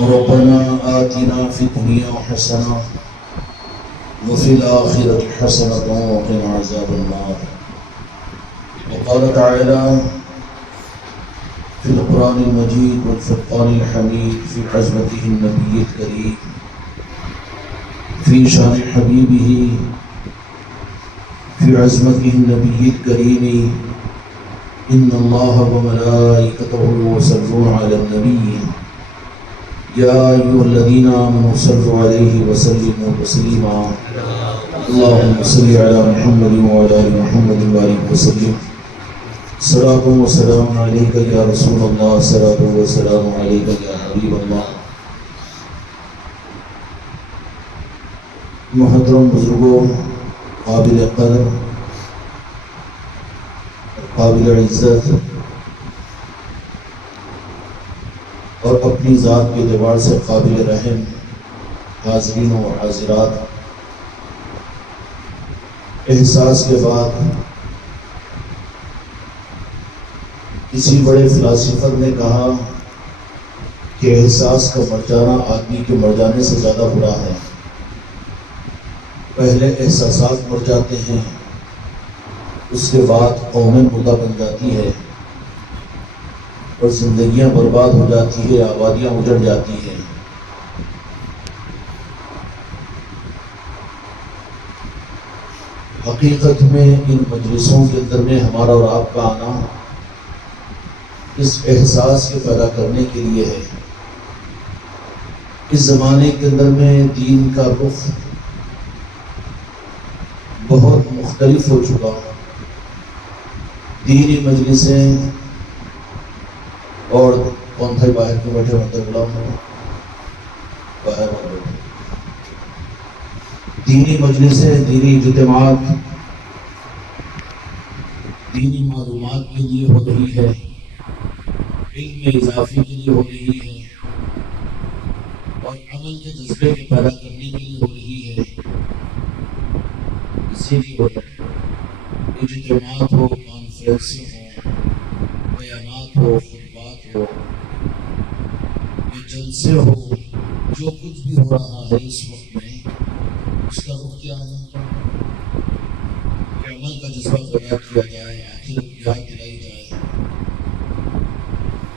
ربنا آتنا في الدنيا حسنة وفي الآخرة حسنة وقنا عذاب النار. وقال تعالى في القرآن المجيد والفرقان الحميد في عظمته النبي الكريم في شان حبيبه في عظمته النبي الكريم إن الله وملائكته يصلون على النبي يا أيها الذين آمنوا صلوا عليه وسلموا تسليما. اللهم صل على محمد وعلى آل محمد وبارك وسلم. صلاة وسلام عليك يا رسول الله، صلاة وسلام عليك يا حبيب الله. محترم بزرگوں، قابل قدر، قابل عزت اور اپنی ذات کے اعتبار سے قابل رحم حاضرین و حاضرات، احساس کے بعد کسی بڑے فلاسفر نے کہا کہ احساس کا مر جانا آدمی کے مر جانے سے زیادہ برا ہے. پہلے احساسات مر جاتے ہیں، اس کے بعد قومیں مردہ بن جاتی ہے اور زندگیاں برباد ہو جاتی ہے، آبادیاں اجڑ جاتی ہیں. حقیقت میں ان مجلسوں کے اندر میں ہمارا اور آپ کا آنا اس احساس کے پیدا کرنے کے لیے ہے. اس زمانے کے اندر میں دین کا رخ بہت مختلف ہو چکا. دینی مجلسیں اور کون بھائی باہر کے بیٹھے اندر غلام ہو باہر بیٹھے. دینی مجلسیں، دینی اجتماعات دینی معلومات کے لیے ہو رہی ہے، علم اضافی کے لیے ہو رہی ہے اور عمل کے جذبے کے پیدا کرنے کے لیے ہو رہی ہے. اسی لیے اجتماعات ہو، کانفرنسیں ہوں، بیانات ہو، خطبات ہو، یہ جلسے ہو، جو کچھ بھی ہو رہا ہے اس وقت میں، اس کا رخ کیا ہے کہ عمل کا جذبہ پیدا کیا جائے، آخرت کی یاد دلائی جائے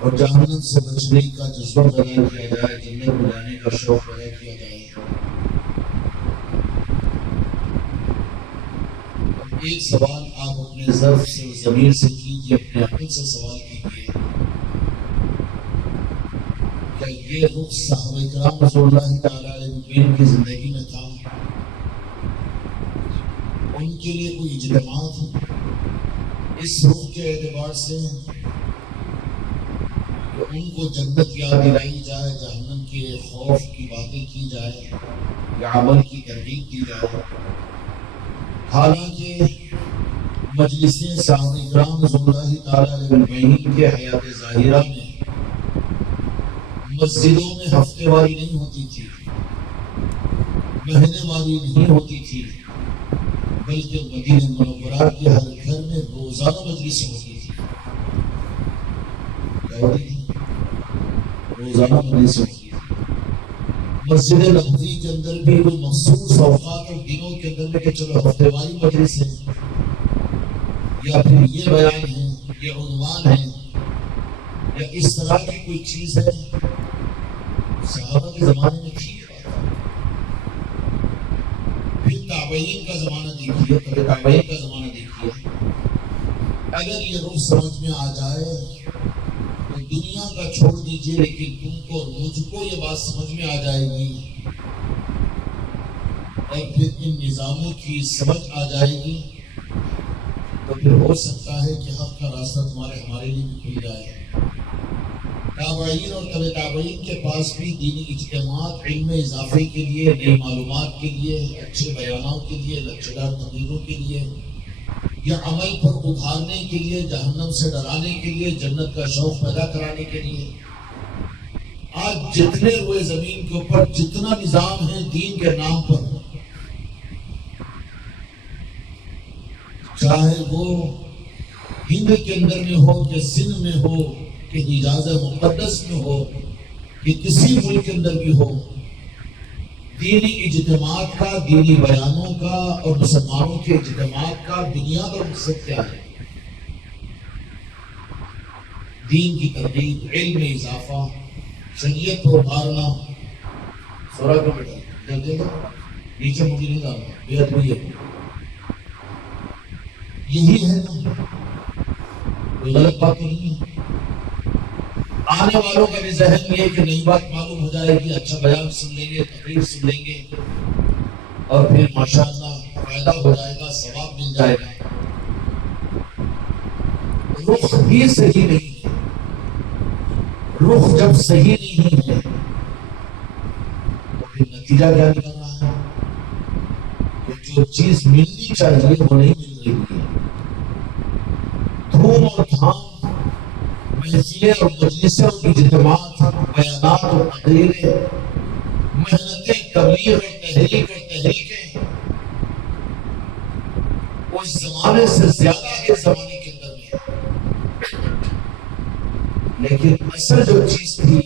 اور جہنم سے بچنے کا جذبہ پیدا کیا جائے، جنت میں جانے کا شوق پیدا کیا جائے. ایک سوال آپ اپنے ظرف سے، ضمیر سے کیجیے، اپنے عقل سے سوال کیجیے، کیا یہ رخ صحابہ کرام رضی اللہ تعالیٰ علیہ کی زندگی میں تھا؟ ان کے لیے کوئی اجتماع تھا اس رخ کے اعتبار سے کہ ان کو جنت یاد دلائی جائے، جہنم کے خوف کی باتیں کی جائے یا عمل کی ترغیب دی جائے؟ حالانکہ مجلسیں صحابہ کرام رضی اللہ تعالیٰ علیہ کے حیات ظاہرہ میں مسجدوں میں ہفتے واری نہیں ہوتی تھی، مہینے واری نہیں ہوتی تھی، بلکہ مدینہ منورہ کے ہر گھر میں روزانہ مجلس ہوتی تھی. روزانہ مجلس ہوتی تھی. مسجد نبوی کے اندر بھی کوئی مخصوص اوقات اور دنوں کے اندر میں کہ چلو ہفتے واری مجلس ہے یا پھر یہ بیان ہے، یہ عنوان ہے یا اس طرح کی کوئی چیز ہے. صحابہ کے زمانے میں تھی. پھر تابعین کا زمانہ دیکھیے، تابعین کا زمانہ دیکھیے. اگر یہ رخ سمجھ میں آ جائے تو دنیا کا چھوڑ دیجئے، لیکن تم کو اور مجھ کو یہ بات سمجھ میں آ جائے گی اور پھر ان نظاموں کی سمجھ آ جائے گی تو پھر ہو سکتا ہے کہ حق کا راستہ ہمارے لیے بھی کھل جائے. تابعین اور تبع تابعین کے پاس بھی دینی اجتماعات علم اضافے کے لیے، نئی معلومات کے لیے، اچھے بیانات کے لیے، لچکدار تقریروں کے لیے یا عمل پر ابھارنے کے لیے، جہنم سے ڈرانے کے لیے، جنت کا شوق پیدا کرانے کے لیے. آج جتنے روئے زمین کے اوپر جتنا نظام ہے دین کے نام پر، چاہے وہ ہند کے اندر میں ہو کہ سندھ میں ہو کہ حجاز مقدس میں ہو کہ کہ کسی ملک کے اندر بھی ہو، دینی اجتماعات کا، دینی بیانوں کا اور مسلمانوں کے اجتماعات کا بنیاد اور مقصد کیا ہے؟ دین کی ترغیب، علم میں اضافہ، شریعت کو ابھارنا. سورہ کو بیٹا جب دے گا نیچے مجھے نہیں ڈالنا، بے ادبی ہے. یہی ہے نا، کوئی غلط بات نہیں ہے. آنے والوں کا بھی ذہن یہ کہ نئی بات معلوم ہو جائے گی، اچھا بیان سن لیں گے، تقریر سن لیں گے اور پھر ماشاءاللہ فائدہ ہو جائے گا، ثواب مل جائے گا. رخ بھی صحیح نہیں ہے. رخ جب صحیح نہیں ہے تو پھر نتیجہ کیا نکل رہا ہے کہ جو چیز ملنی چاہیے وہ نہیں مل رہی ہے. دھوم اور دھام محفلیں اور مجلسوں کی اجتماعات، بیانات اور تقریریں، محنتیں، تبلیغ اور تحریک اور تحریکیں اس زمانے سے زیادہ ہے زمانے کے اندر میں. لیکن اصل جو چیز تھی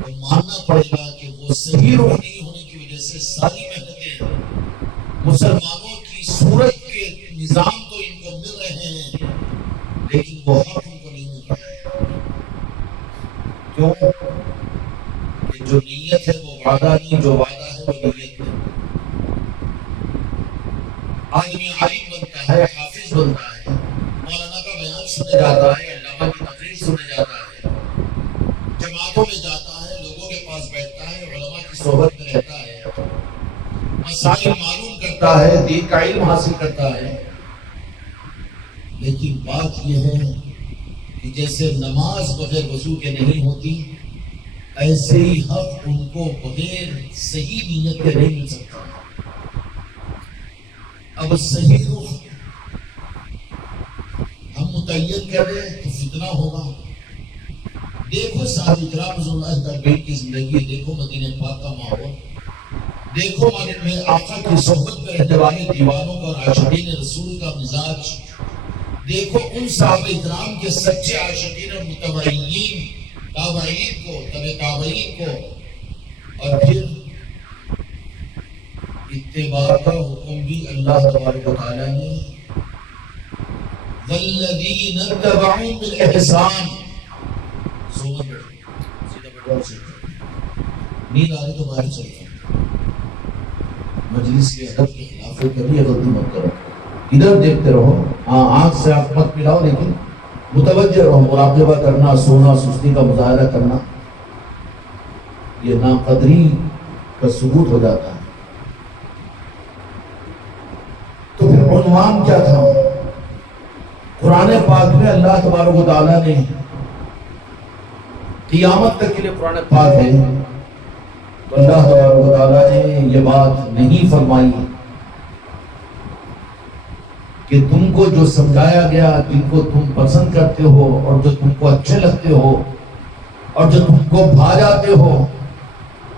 وہ ماننا پڑے گا کہ وہ صحیح رخ نہیں ہونے کی وجہ سے ساری محنتیں مسلمانوں کی صورت کے نظام تو ان کو مل رہے ہیں لیکن وہ حق ان کو نہیں مل رہا ہے. کیوں؟ کہ جو نیت ہے وہ وعدہ نہیں، جو وعدہ ہے وہ نیت ہے. آدمی عالم بنتا ہے، حافظ بنتا ہے، مولانا کا بیان سنے جاتا ہے، علامہ کی تقریر سنے جاتا ہے، جماعتوں میں جاتا ہے، لوگوں کے پاس بیٹھتا ہے، علماء کی صحبت میں رہتا ہے، مسائل معلوم کرتا ہے، دین کا علم حاصل کرتا ہے. لیکن بات یہ ہے کہ جیسے نماز بغیر وضو کے نہیں ہوتی، ایسے ہی حق ان کو بغیر صحیح نیت کے نہیں مل سکتا. اب صحیح رخ ہم متعین کریں تو فتنہ ہوگا. دیکھو صحابہ کرام رضی اللہ تعالیٰ کی زندگی، دیکھو مدینہ پاک کا ماحول، دیکھو میں آقا کی صحبت میں رہنے والے دیوانوں کا اور عاشقین رسول کا مزاج، دیکھو ان صحابہ کرام کے سچے عاشقین اور متبعین، تابعین کو، تبع تابعین کو، اور پھر اتباع کا حکم بھی اللہ تبارک و تعالیٰ نے والذین اتبعوا بالاحسان. سیدھا بیٹھو، نیند آ رہی تو باہر چل جاؤ. مجلس کے ادب کے خلاف کبھی غلطی مت کرو. ادھر دیکھتے رہو، ہاں آنکھ سے آنکھ مت ملاؤ، لیکن متوجہ رہو. مراقبہ کرنا، سونا، سستی کا مظاہرہ کرنا، یہ ناقدری کا ثبوت ہو جاتا ہے. تو پھر عنوان کیا تھا؟ قرآن پاک میں اللہ تبارک و تعالیٰ نے قیامت تک کے لیے قرآن پاک ہے تو اللہ تبارک و تعالیٰ نے یہ بات نہیں فرمائی کہ تم کو جو سمجھایا گیا، جن کو تم پسند کرتے ہو اور جو تم کو اچھے لگتے ہو اور جو تم کو بھا جاتے ہو،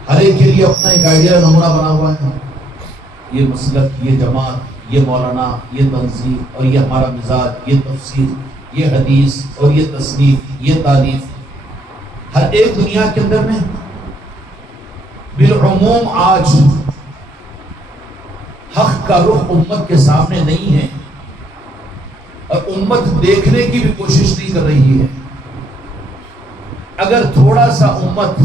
ہر ایک کے لیے اپنا ایک آئیڈیا نمونہ بنا ہوا ہے. یہ مسلک، یہ جماعت، یہ مولانا، یہ تنظیم، اور یہ ہمارا مزاج، یہ تفسیر، یہ حدیث اور یہ تصنیف، یہ تعریف. ہر ایک دنیا کے اندر میں بالعموم آج حق کا رخ امت کے سامنے نہیں ہے اور امت دیکھنے کی بھی کوشش نہیں کر رہی ہے. اگر تھوڑا سا امت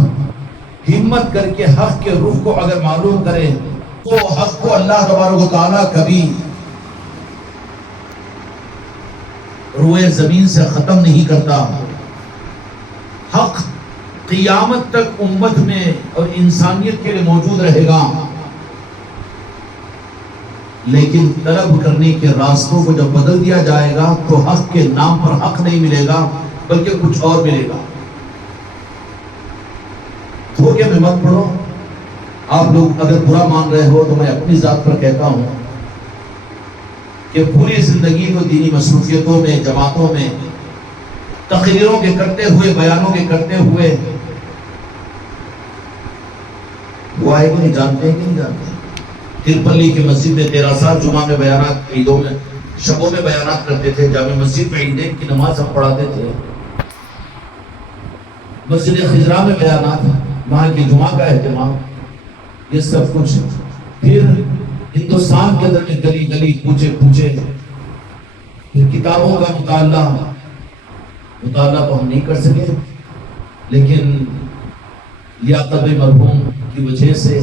ہمت کر کے حق کے رخ کو اگر معلوم کرے تو حق کو اللہ تبارک و تعالیٰ کبھی روئے زمین سے ختم نہیں کرتا. حق قیامت تک امت میں اور انسانیت کے لیے موجود رہے گا، لیکن طلب کرنے کے راستوں کو جب بدل دیا جائے گا تو حق کے نام پر حق نہیں ملے گا بلکہ کچھ اور ملے گا. دھوکے میں مت پڑو. آپ لوگ اگر برا مان رہے ہو تو میں اپنی ذات پر کہتا ہوں کہ پوری زندگی کو دینی مصروفیتوں میں، جماعتوں میں، تقریروں کے کرتے ہوئے، بیانوں کے کرتے ہوئے وہ آئے کہ نہیں جانتے ہیں کہ نہیں جانتے ہیں. ترپلی کی مسجد میں 13 سال جمعہ میں بیانات، عیدوں میں، شبوں میں بیانات کرتے تھے. جامع مسجد میں عیدین کی نماز ہم پڑھاتے تھے. مسجد خضرا میں بیانات، وہاں کے جمعہ کا اہتمام، یہ سب کچھ. پھر ہندوستان کے اندر میں گلی گلی کوچے کوچے، پھر کتابوں کا مطالعہ تو ہم نہیں کر سکے، لیکن لیاقت مرحوم کی وجہ سے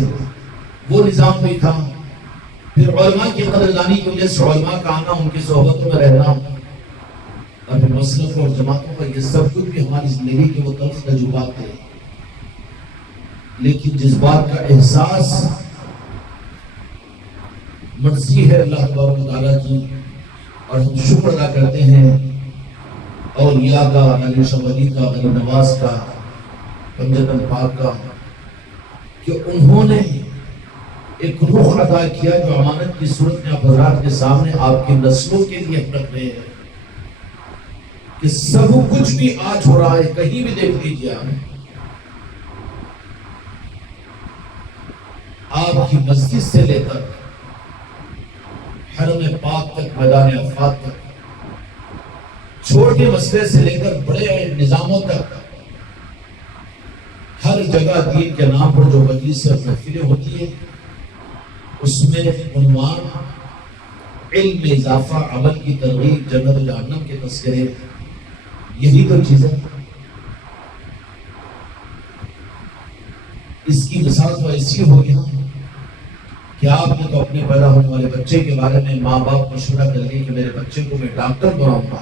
وہ نظام بھی تھا. پھر علماء کی قدردانی کی وجہ سے علماء کا آنا، ان کی صحبتوں میں رہنا، اور پھر مسلک اور جماعتوں کا، یہ سب کچھ بھی ہماری زندگی کے وہ تلخ تجربات تھے. لیکن جس بات کا احساس مرضی ہے اللہ تبارک و تعالیٰ کی، اور ہم شکر ادا کرتے ہیں اولیاء کا، علی شاہ ولی کا، علی نواز کا، پنجتن پاک کا، کہ انہوں نے ایک روح عطا کیا جو امانت کی صورت میں آپ حضرات کے سامنے آپ کی نسلوں کے لیے رکھ رہے ہیں، کہ سب کچھ بھی آج ہو رہا ہے. کہیں بھی دیکھ لیجیے آپ کی مسجد سے لے کر حرم پاک تک، میدان عرفات تک، چھوٹے مسئلے سے لے کر بڑے نظاموں تک، ہر جگہ دین کے نام پر جو مجلس اور محفلیں ہوتی ہیں، اس میں عنوان علم میں اضافہ، عمل کی ترغیب، جنت و جہنم کے تذکرے، یہی تو چیز ہے. اس کی مثال تو ایسی ہو گیا کہ آپ نے تو اپنے پیدا ہونے والے بچے کے بارے میں ماں باپ مشورہ کر لیا کہ میرے بچے کو میں ڈاکٹر بناؤں گا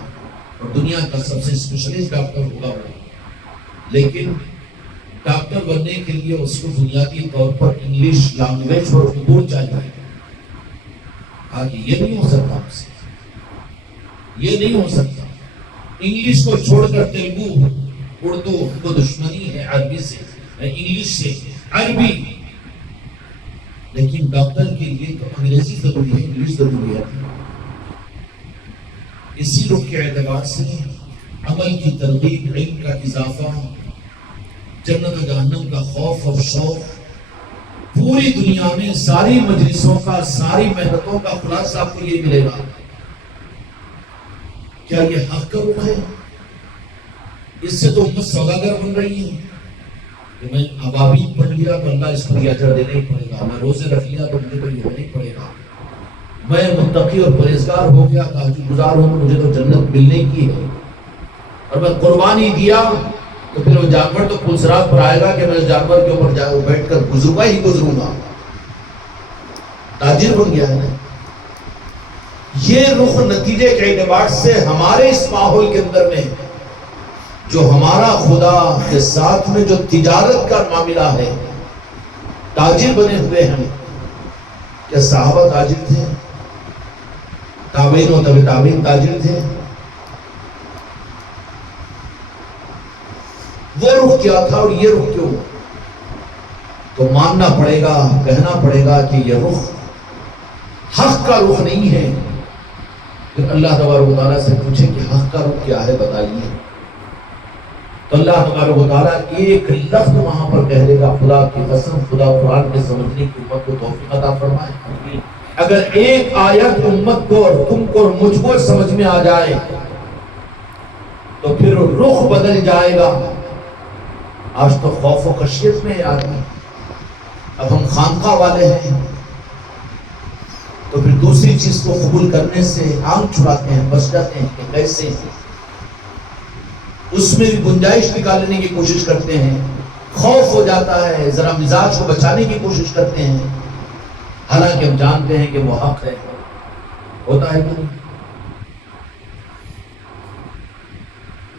اور دنیا کا سب سے اسپیشلسٹ ڈاکٹر ہوگا وہ، لیکن ڈاکٹر بننے کے لیے اس کو بنیادی طور پر انگلش لینگویج اور عبور چاہیے. آگے یہ نہیں ہو سکتا، ہم سے یہ نہیں ہو سکتا. انگلش کو چھوڑ کر تیلگو، اردو کو دشمنی ہے عربی سے، انگلش سے، عربی. لیکن ڈاکٹر کے لیے تو انگریزی ضروری ہے، انگلش ضروری ہے. اسی رخ کے اعتبار سے عمل کی ترغیب، علم کا اضافہ، جنت و جہنم کا خوف اور شوق، پوری دنیا میں ساری مجلسوں کا، ساری محنتوں کا خلاصہ آپ کو یہ ملے گا. کیا یہ حق کا رخ ہے؟ اس سے تو امت سوداگر بن رہی ہے کہ میں ابابیل پڑھ لیا تو اللہ اس کو یہ اجر دینا ہی پڑے گا، میں روزے رکھ لیا تو مجھے تو یہ ہونا ہی پڑے گا، میں متقی اور پرہیزگار ہو گیا، تہجد گزار ہوں، مجھے تو جنت ملنے کی ہے، اور میں قربانی دیا تو پھر وہ جانور تو پلسرات پر آئے گا کہ میں اس جانور کے اوپر بیٹھ کر گزروں ہی گزروں گا. تاجر بن گیا ہے. یہ رخ نتیجے کے اعتبار سے ہمارے اس ماحول کے اندر میں جو ہمارا خدا کے ساتھ میں جو تجارت کا معاملہ ہے، تاجر بنے ہوئے ہیں. کیا صحابہ تاجر تھے؟ تابعین و تبع تابعین تاجر تھے؟ وہ رخ کیا تھا اور یہ رخ کیوں؟ تو ماننا پڑے گا، کہنا پڑے گا کہ یہ رخ حق کا رخ نہیں ہے. پھر اللہ تبارک و تعالیٰ سے پوچھے کہ حق کا رخ کیا ہے بتائیے، تو اللہ تبارک و تعالیٰ ایک لفظ وہاں پر کہہ دے گا، خدا کی قسم، خدا قرآن کے سمجھنے کی امت کو توفیق عطا فرمائے. اگر ایک آیت امت کو اور تم کو اور مجھ کو سمجھ میں آ جائے تو پھر رخ بدل جائے گا. آج تو خوف و خشیت میں ہے آدمی. اب ہم خانقاہ والے ہیں تو پھر دوسری چیز کو قبول کرنے سے آنکھ چھڑاتے ہیں، بچ جاتے ہیں کہ کیسے اس میں بھی گنجائش نکالنے کی کوشش کرتے ہیں. خوف ہو جاتا ہے، ذرا مزاج کو بچانے کی کوشش کرتے ہیں، حالانکہ ہم جانتے ہیں کہ وہ حق ہے. ہوتا ہے کہ نہیں؟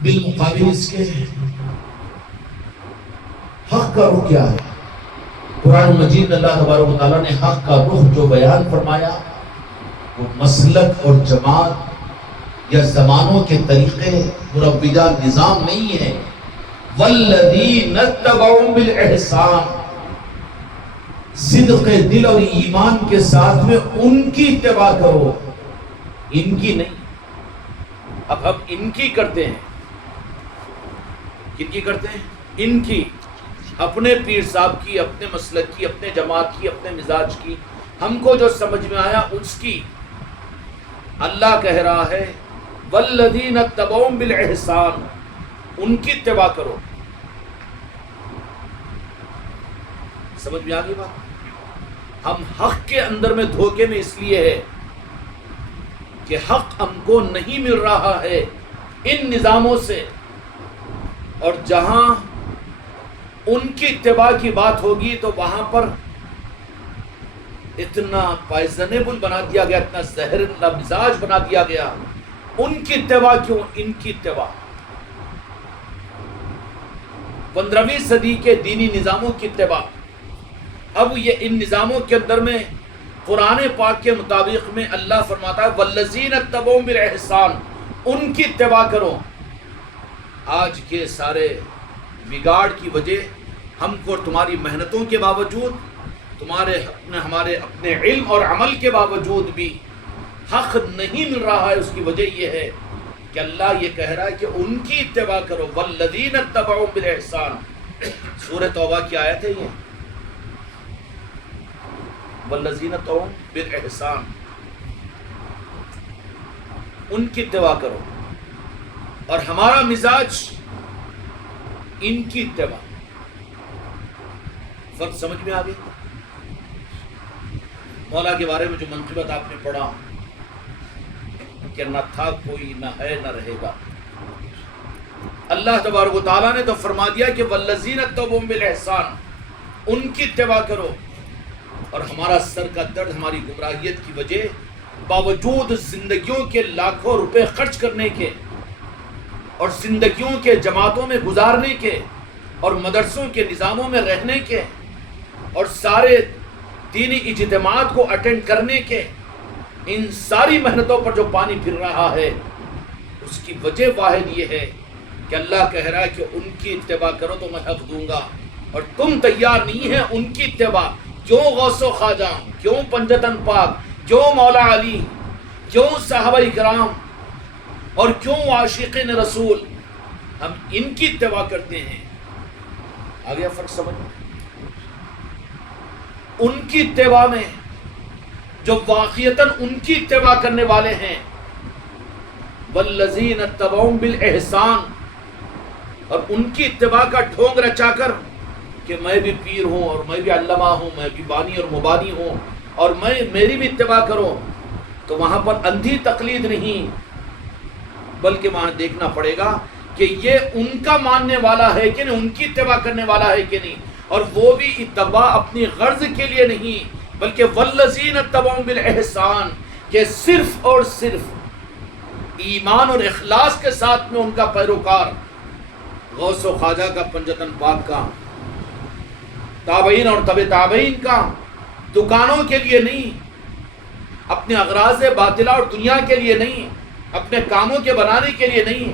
بالمقابل اس کے حق کا رخ کیا ہے؟ قرآن مجید میں اللہ تبارک و تعالیٰ نے حق کا رخ جو بیان فرمایا وہ مسلک اور جماعت یا زمانوں کے طریقے مروجہ نظام نہیں ہے. والذین اتبعوا بالإحسان، صدق دل اور ایمان کے ساتھ میں ان کی اتباع کرو، ان کی نہیں. اب ہم ان کی کرتے ہیں. کن کی کرتے ہیں؟ ان کی، اپنے پیر صاحب کی، اپنے مسلک کی، اپنے جماعت کی، اپنے مزاج کی، ہم کو جو سمجھ میں آیا اس کی. اللہ کہہ رہا ہے والذین اتبعوا بالإحسان، ان کی اتباع کرو. سمجھ میں آ گئی بات؟ ہم حق کے اندر میں دھوکے میں اس لیے ہے کہ حق ہم کو نہیں مل رہا ہے ان نظاموں سے، اور جہاں ان کی اتباع کی بات ہوگی تو وہاں پر اتنا پائزنیبل بنا دیا گیا، اتنا زہر مزاج بنا دیا گیا. ان کی اتباع کیوں؟ ان کی اتباع 15ویں صدی کے دینی نظاموں کی اتباع. اب یہ ان نظاموں کے اندر میں قرآن پاک کے مطابق میں اللہ فرماتا ہے والذین اتبعوا بالاحسان، ان کی اتباع کرو. آج کے سارے بگاڑ کی وجہ ہم کو تمہاری محنتوں کے باوجود، ہمارے اپنے علم اور عمل کے باوجود بھی حق نہیں مل رہا ہے. اس کی وجہ یہ ہے کہ اللہ یہ کہہ رہا ہے کہ ان کی اتباع کرو. والذین اتبعوا بالاحسان، سورہ توبہ کی آیت ہے یہ، والذین اتبعوا بالاحسان، ان کی اتباع کرو. اور ہمارا مزاج ان کی اتباع. فرق سمجھ میں آ گئی؟ مولا کے بارے میں جو منقبت آپ نے پڑھا کہ نہ تھا کوئی، نہ ہے، نہ رہے گا. اللہ تبارک و تعالیٰ نے تو فرما دیا کہ والذین اتبعوا بالاحسان، ان کی اتباع کرو. اور ہمارا سر کا درد ہماری گمراہیت کی وجہ باوجود زندگیوں کے لاکھوں روپے خرچ کرنے کے، اور زندگیوں کے جماعتوں میں گزارنے کے، اور مدرسوں کے نظاموں میں رہنے کے، اور سارے دینی اجتماعات کو اٹینڈ کرنے کے، ان ساری محنتوں پر جو پانی پھر رہا ہے، اس کی وجہ واحد یہ ہے کہ اللہ کہہ رہا ہے کہ ان کی اتباع کرو تو میں حق دوں گا. اور تم تیار نہیں ہیں ان کی اتباع. کیوں غوث و خواجہ، کیوں پنجتن پاک، کیوں مولا علی، کیوں صحابہ کرام، اور کیوں عاشقین رسول، ہم ان کی اتباع کرتے ہیں. آگے فرق سمجھ؟ ان کی اتباع میں جو واقعتاً ان کی اتباع کرنے والے ہیں، والذین اتبعوا بالاحسان، اور ان کی اتباع کا ڈھونگ رچا کر کہ میں بھی پیر ہوں، اور میں بھی علامہ ہوں، میں بھی بانی اور مبانی ہوں، اور میری بھی اتباع کرو. تو وہاں پر اندھی تقلید نہیں، بلکہ وہاں دیکھنا پڑے گا کہ یہ ان کا ماننے والا ہے کہ نہیں، ان کی اتباع کرنے والا ہے کہ نہیں. اور وہ بھی اتباع اپنی غرض کے لیے نہیں، بلکہ والذین اتبعوا بالاحسان، کہ صرف اور صرف ایمان اور اخلاص کے ساتھ میں ان کا پیروکار، غوث و خواجہ کا، پنجتن پاک کا، تابعین اور تبع تابعین کا، دکانوں کے لیے نہیں، اپنے اغراض باطلہ اور دنیا کے لیے نہیں، اپنے کاموں کے بنانے کے لیے نہیں،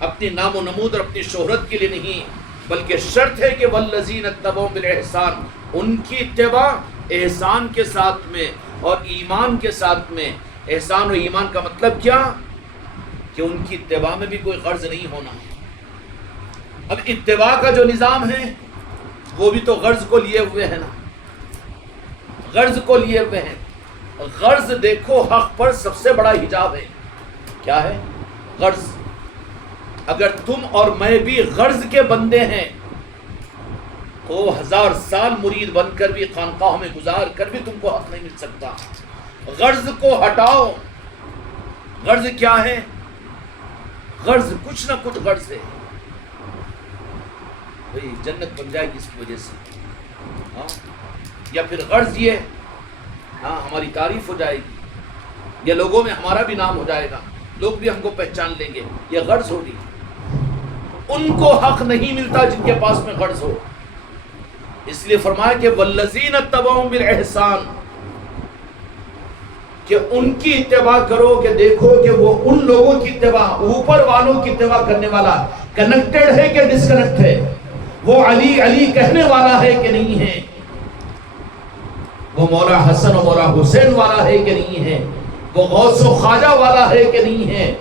اپنی نام و نمود اور اپنی شہرت کے لیے نہیں، بلکہ شرط ہے کہ والذین اتبعوا بالاحسان، ان کی اتباع احسان کے ساتھ میں اور ایمان کے ساتھ میں. احسان اور ایمان کا مطلب کیا؟ کہ ان کی اتباع میں بھی کوئی غرض نہیں ہونا. اب اتباع کا جو نظام ہے وہ بھی تو غرض کو لیے ہوئے ہیں نا، غرض کو لیے ہوئے ہیں. غرض دیکھو حق پر سب سے بڑا حجاب ہے. کیا ہے؟ غرض. اگر تم اور میں بھی غرض کے بندے ہیں تو 1000 سال مرید بن کر بھی، خانقاہوں میں گزار کر بھی تم کو حق نہیں مل سکتا. غرض کو ہٹاؤ. غرض کیا ہے؟ غرض کچھ نہ کچھ غرض ہے. بھئی جنت بن جائے گی اس کی وجہ سے، ہاں، یا پھر غرض یہ، ہاں ہماری تعریف ہو جائے گی، یا لوگوں میں ہمارا بھی نام ہو جائے گا، لوگ بھی ہم کو پہچان لیں گے. یہ غرض ہوگی. ان کو حق نہیں ملتا جن کے پاس میں غرض ہو. اس لیے فرمایا کہ والذین اتبعوا بالاحسان، کہ ان کی اتباع کرو. کہ دیکھو کہ وہ ان لوگوں کی اتباع، اوپر والوں کی اتباع کرنے والا کنیکٹڈ ہے کہ ڈسکنیکٹ ہے، وہ علی علی کہنے والا ہے کہ نہیں ہے، وہ مولا حسن و مولا حسین والا ہے کہ نہیں ہے، وہ غوث و خواجہ والا ہے کہ نہیں ہے،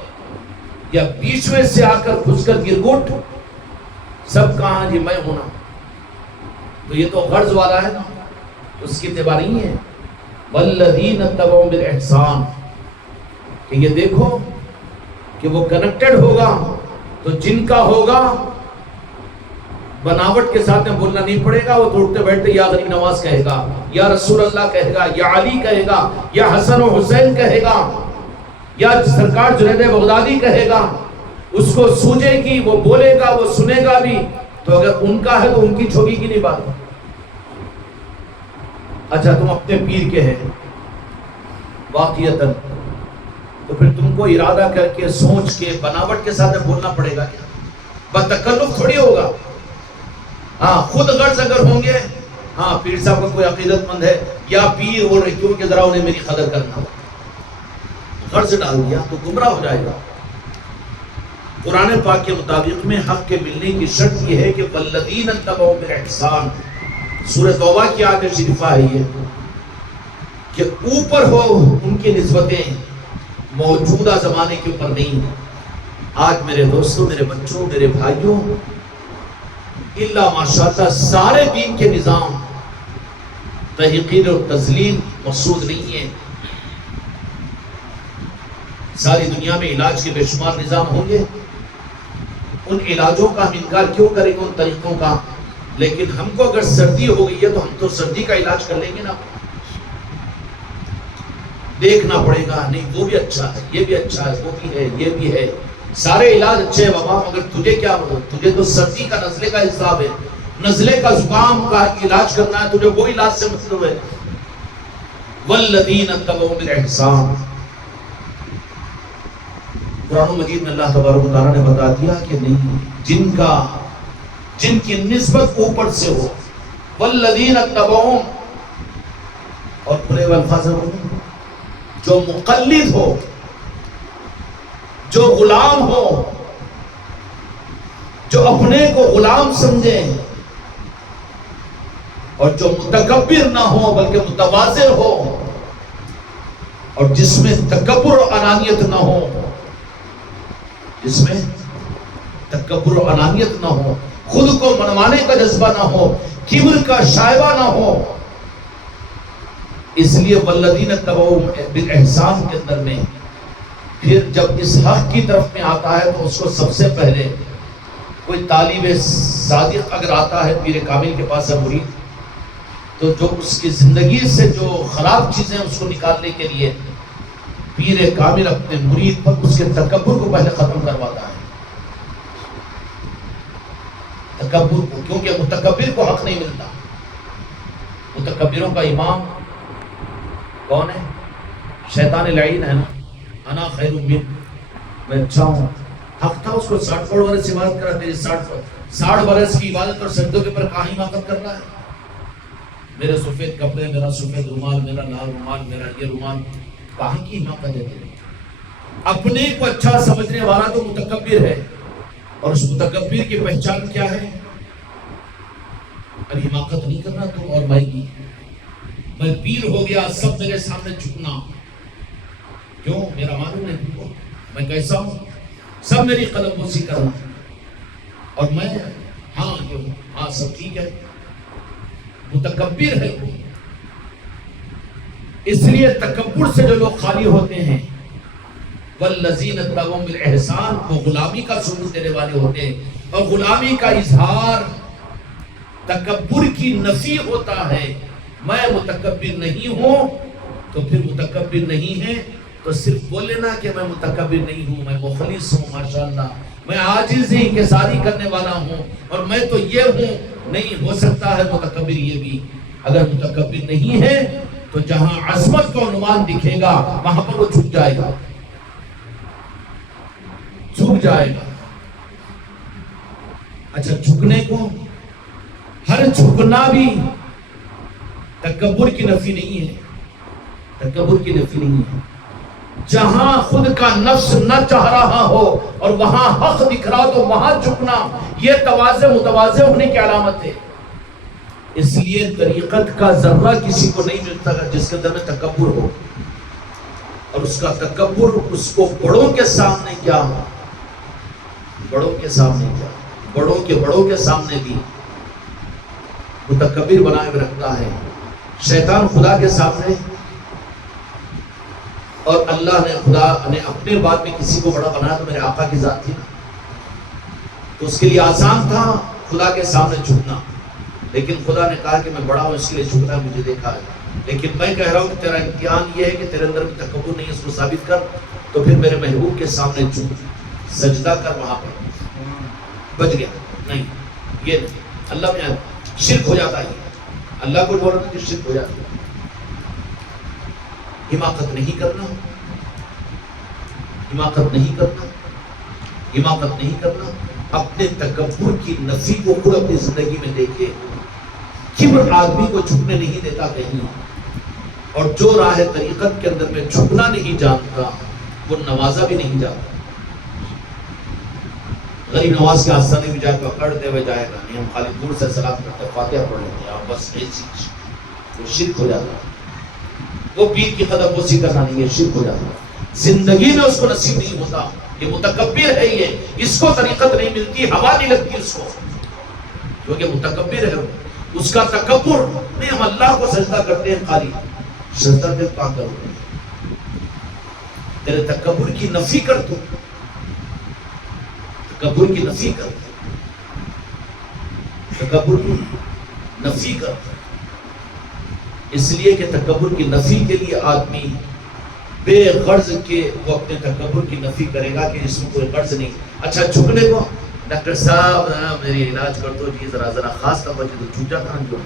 یا بیچ میں سے آ کر گھس کر گرگٹ سب کہاں جی میں ہونا. تو یہ تو غرض والا ہے نا، اس کی اتباع نہیں ہے. والذین اتبعوا بالاحسان، کہ یہ دیکھو کہ وہ کنیکٹڈ ہوگا تو جن کا ہوگا بناوٹ کے ساتھ میں بولنا نہیں پڑے گا. وہ تو اٹھتے بیٹھتے یا غریب نواز کہے گا, یا رسول اللہ کہے گا, یا علی کہے گا, یا حسن و حسین کہے گا, یا سرکار جنید بغدادی کہے گا. اس کو سوجے گی, وہ بولے گا, وہ سنے گا بھی. تو اگر ان کا ہے تو ان کی چھوڑی کی نہیں بات. اچھا تم اپنے پیر کے ہیں واقعیتاً, تو پھر تم کو ارادہ کر کے سوچ کے بناوٹ کے ساتھ بولنا پڑے گا کیا؟ بتکلف تھوڑی ہوگا. ہاں خود غرض اگر ہوں گے, ہاں پیر صاحب کا کوئی عقیدت مند ہے یا پیر بول رہے کیوں کہ ذرا انہیں میری قدر کرنا, غرض ڈال دیا تو گمراہ ہو جائے گا. قرآن پاک کے مطابق میں حق کے ملنے کی شرط یہ ہے کہ والذین اتبعوا بالاحسان, سورہ توبہ کی آیت شریفہ ہے یہ, کہ اوپر ہو ان کی نسبتیں موجودہ زمانے کے اوپر نہیں. آج میرے دوستوں, میرے بچوں, میرے بھائیوں, اللہ ماشاءاللہ سارے دین کے نظام تحقیر اور تذلیل مقصود نہیں ہے. ساری دنیا میں علاج کے بے شمار نظام ہوں گے, ان علاجوں کا ہم انکار کیوں کریں گے, ان طریقوں کا. لیکن ہم کو اگر سردی ہو گئی ہے تو ہم تو سردی کا علاج کر لیں گے نا. دیکھنا پڑے گا, نہیں وہ بھی اچھا ہے, یہ بھی اچھا ہے, وہ بھی ہے, یہ بھی ہے, سارے علاج اچھے ہیں بابا, مگر تجھے کیا مطلب, تجھے تو سردی کا نزلے کا حساب ہے, نزلے کا زکام کا علاج کرنا ہے, تجھے وہ علاج سے مطلب ہے. والذین اتبعوا بالاحسان, قرآن مجید میں اللہ تبارک و تعالیٰ نے بتا دیا کہ نہیں, جن کی نسبت اوپر سے ہو, والذین اتبعوا, اور پورے الفاظ میں جو مقلد ہو, جو غلام ہو, جو اپنے کو غلام سمجھے, اور جو متکبر نہ ہو بلکہ متواضع ہو, اور جس میں تکبر و انانیت نہ ہو, جس میں تکبر و انانیت نہ ہو, خود کو منوانے کا جذبہ نہ ہو, کبر کا شائبہ نہ ہو. اس لیے والذین اتبعوا بالاحسان کے اندر میں پھر جب اس حق کی طرف میں آتا ہے تو اس کو سب سے پہلے کوئی طالب صادق اگر آتا ہے پیر کامل کے پاس ہے مرید, تو جو اس کی زندگی سے جو خراب چیزیں اس کو نکالنے کے لیے پیر کامل اپنے مرید پر اس کے تکبر کو پہلے ختم کرواتا ہے. تکبر کو, کیونکہ متکبر کو حق نہیں ملتا. متکبروں کا امام کون ہے؟ شیطان لعین ہے نا. انا خیر من, میں اچھا ہوں. حق تھا اس کو 60 برس عبادت کرا, تیری 60 برس کی عبادت اور سجدوں کے پر کہاں حماقت کر رہا ہے. میرے سفید کپڑے, میرا سفید رومال, میرا لال رومال, میرا یہ رومال, کہاں کی حماقت ہے تیری. اپنے کو اچھا سمجھنے والا تو متکبر ہے, اور اس متکبر کی پہچان کیا ہے؟ اب حماقت نہیں کرنا تو اور میں پیر ہو گیا, سب میرے سامنے جھکنا. کیوں؟ میرا معلوم ہے تم کو میں کیسا ہوں, سب میری قدم بوسی کرنا, اور میں ہاں جو ہوں, ہاں سب ٹھیک ہے. متکبر ہے وہ. اس لیے تکبر سے جو لوگ خالی ہوتے ہیں, والذین اتبعوا بالاحسان, وہ غلامی کا ثبوت دینے والے ہوتے ہیں. اور غلامی کا اظہار تکبر کی نفی ہوتا ہے. میں متکبر نہیں ہوں, تو پھر متکبر نہیں ہے تو صرف بول لینا کہ میں متکبر نہیں ہوں, میں مخلص ہوں, ماشاءاللہ میں عاجز ہی انکساری کرنے والا ہوں, اور میں تو یہ ہوں. نہیں ہو سکتا ہے متکبر یہ بھی. اگر متکبر نہیں ہے تو جہاں عظمت کا عنوان دکھے گا وہاں پر وہ جھک جائے گا, جھک جائے گا. اچھا, جھکنے کو, ہر جھکنا بھی تکبر کی نفی نہیں ہے. تکبر کی نفی نہیں ہے. جہاں خود کا نفس نہ چاہ رہا ہو اور وہاں حق دکھ رہا تو وہاں جھکنا, یہ تواضع متواضع ہونے کی علامت ہے. اس لیے طریقت کا ذرہ کسی کو نہیں ملتا جس کے اندر میں تکبر ہو, اور اس کا تکبر اس کو بڑوں کے سامنے کیا, بڑوں کے سامنے کیا, بڑوں کے سامنے بھی متکبر بنائے ہوئے رکھتا ہے. شیطان خدا کے سامنے, اور اللہ نے, خدا نے اپنے بات میں کسی کو بڑا بنایا تو میرے آقا کی ذات تھی نا, تو اس کے لیے آسان تھا خدا کے سامنے جھکنا، لیکن خدا نے کہا کہ میں بڑا ہوں اس کے لیے جھکنا مجھے دیکھا ہے، لیکن میں کہہ رہا ہوں کہ تیرا امتحان یہ ہے کہ تیرے اندر بھی تکبر نہیں ہے، اس کو ثابت کر، تو پھر میرے محبوب کے سامنے جھک سجدہ کر، وہاں پر بچ گیا۔ نہیں، یہ نہیں، اللہ میں شرک ہو جاتا ہے، اللہ کو بولنا کہ شرک ہو جاتا ہے۔ حماقت نہیں کرنا، حماقت نہیں کرنا، حماقت نہیں کرنا، اپنے تکبر کی نفی کو خود اپنی زندگی میں دیکھے۔ کبر آدمی کو جھکنے نہیں دیتا کہیں، اور جو راہ طریقت کے اندر میں جھکنا نہیں جانتا وہ نوازا بھی نہیں جاتا۔ غریب نواز کے آستانے بھی جا کے پکڑتے ہوئے جائے گا نہیں، ہم خالی دور سے سلام کرتے فاتحہ پڑھ لیتے ہیں، بس ایسی وہ شرک ہو جاتا ہے۔ وہ پیر کی قدم بوسی کرنا نہیں ہے، شرک ہو جاتا ہے، زندگی میں اس کو نصیب نہیں ہوتا۔ یہ متکبر ہے، یہ اس کو طریقت نہیں ملتی، ہوا نہیں لگتی اس کو، کیونکہ متکبر ہے۔ اس کا تکبر نہیں، ہم اللہ کو سجدہ کرتے ہیں، خالی سجدہ پہ پا کر تیرے تکبر کی نفی کر، تو تکبر کی نفی کر، تکبر کی نفی کر، اس لیے کہ تکبر کی نفی کے لیے آدمی بے غرض کے وہ اپنے تکبر کی نفی کرے گا کہ اس میں کوئی غرض نہیں۔ اچھا جھکنے کو، ڈاکٹر صاحب میری علاج کر دو جی، ذرا خاص طور پر تو جھوٹا کہاں جو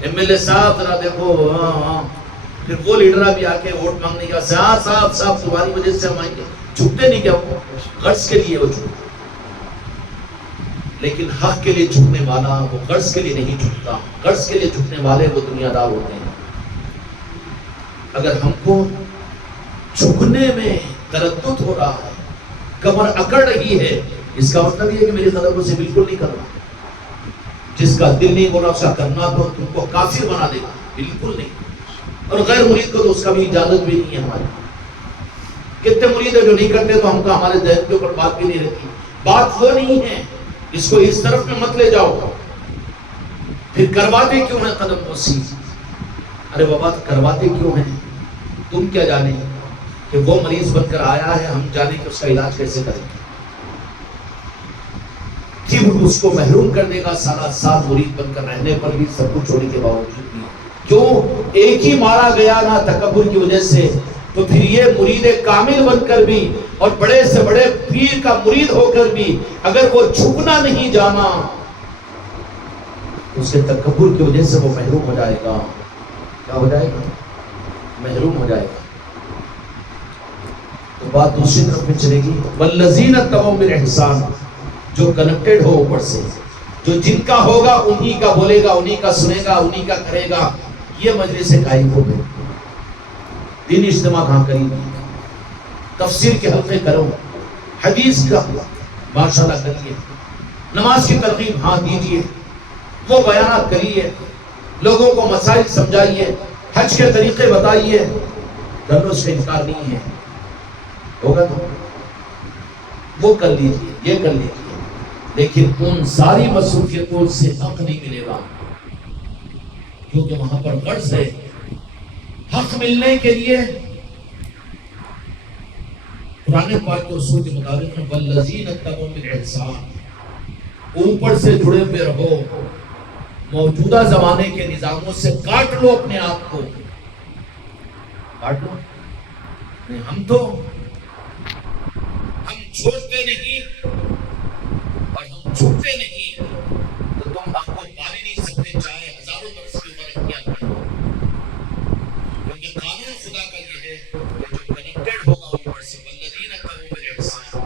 ایم ایل اے صاحب ذرا دیکھو، پھر وہ لیڈر بھی آ کے ووٹ مانگنے کا، صاحب تمہاری وجہ سے ہم آئیں گے، جھکتے نہیں کیا؟ وہ غرض کے لیے وہ جھکتے، لیکن حق کے لیے جھکنے والا وہ غرض کے لیے نہیں جھکتا۔ غرض کے لیے جھکنے والے وہ دنیا دار ہوتے ہیں۔ اگر ہم کو جھکنے میں تردد ہو رہا ہے، کمر اکڑ رہی ہے، اس کا مطلب یہ ہے کہ میری قدموں سے بالکل نہیں کرنا۔ جس کا دل نہیں بول رہا اس کا کرنا تو تم کو کافر بنا دے گا، بالکل نہیں۔ اور غیر مرید کو تو اس کا بھی اجازت بھی نہیں ہے ہماری۔ کتنے مرید ہیں جو نہیں کرتے تو ہم کو ہمارے ذہن کے اوپر بات بھی نہیں رہتی۔ بات وہ نہیں ہے، اس کو اس طرف میں مت لے جاؤ۔ پھر کرواتے کیوں ہیں قدم بوسی؟ ارے بابا کرواتے کیوں ہیں؟ تم کیا جانے کہ وہ مریض بن کر آیا ہے، ہم جانے کہ اس کا علاج کیسے کریں گے؟ کبر اس کو محروم کر دے گا سارا سال مرید بن کر رہنے پر بھی، سب کچھ چھوڑنے کے باوجود بھی۔ کیوں؟ ایک ہی مارا گیا نا تکبر کی وجہ سے، تو پھر یہ مرید کامل بن کر بھی اور بڑے سے بڑے پیر کا مرید ہو کر بھی اگر وہ جھکنا نہیں جانا، اس کے تکبر کی وجہ سے وہ محروم ہو جائے گا۔ کیا ہو جائے گا؟ محروم ہو جائے گا۔ تو بات دوسری طرف میں چلے گی، والذین اتبعوا بالاحسان، جو کنیکٹڈ ہو اوپر سے، جو جن کا ہوگا انہی کا بولے گا، انہی کا سنے گا، انہی کا کرے گا، یہ مجلس قائم ہو گئی۔ دین اجتماع کہاں کریں، تفسیر کے حلقے کرو، حدیث کا ماشاءاللہ کریے، نماز کی ترغیب ہاں دیجیے، وہ بیانات کریے، لوگوں کو مسائل سمجھائیے، حج کے طریقے بتائیے، کرو، اس کا انکار نہیں ہے، ہوگا تو وہ کر لیجیے، یہ کر لیجیے، لیکن ان ساری مصروفیتوں سے حق نہیں ملے گا، کیونکہ وہاں پر غرض ہے۔ حق ملنے کے لیے قرآن پاک کے اصول کے مطابق والذین اتبعوا بالاحسان، اوپر سے جڑے ہوئے رہو، موجودہ زمانے کے نظاموں سے کاٹ لو اپنے آپ کو، کاٹ لو۔ نہیں، ہم چھوڑتے نہیں اور ہم چھوڑتے نہیں، تو تم ہم کو پا نہیں سکتے، چاہے ہزاروں برس کی عمر اختیار کر لو، کیونکہ قانون خدا کا یہ ہے کہ جو کنیکٹڈ ہوگا اوپر سے، والذین اتبعوا بالاحسان،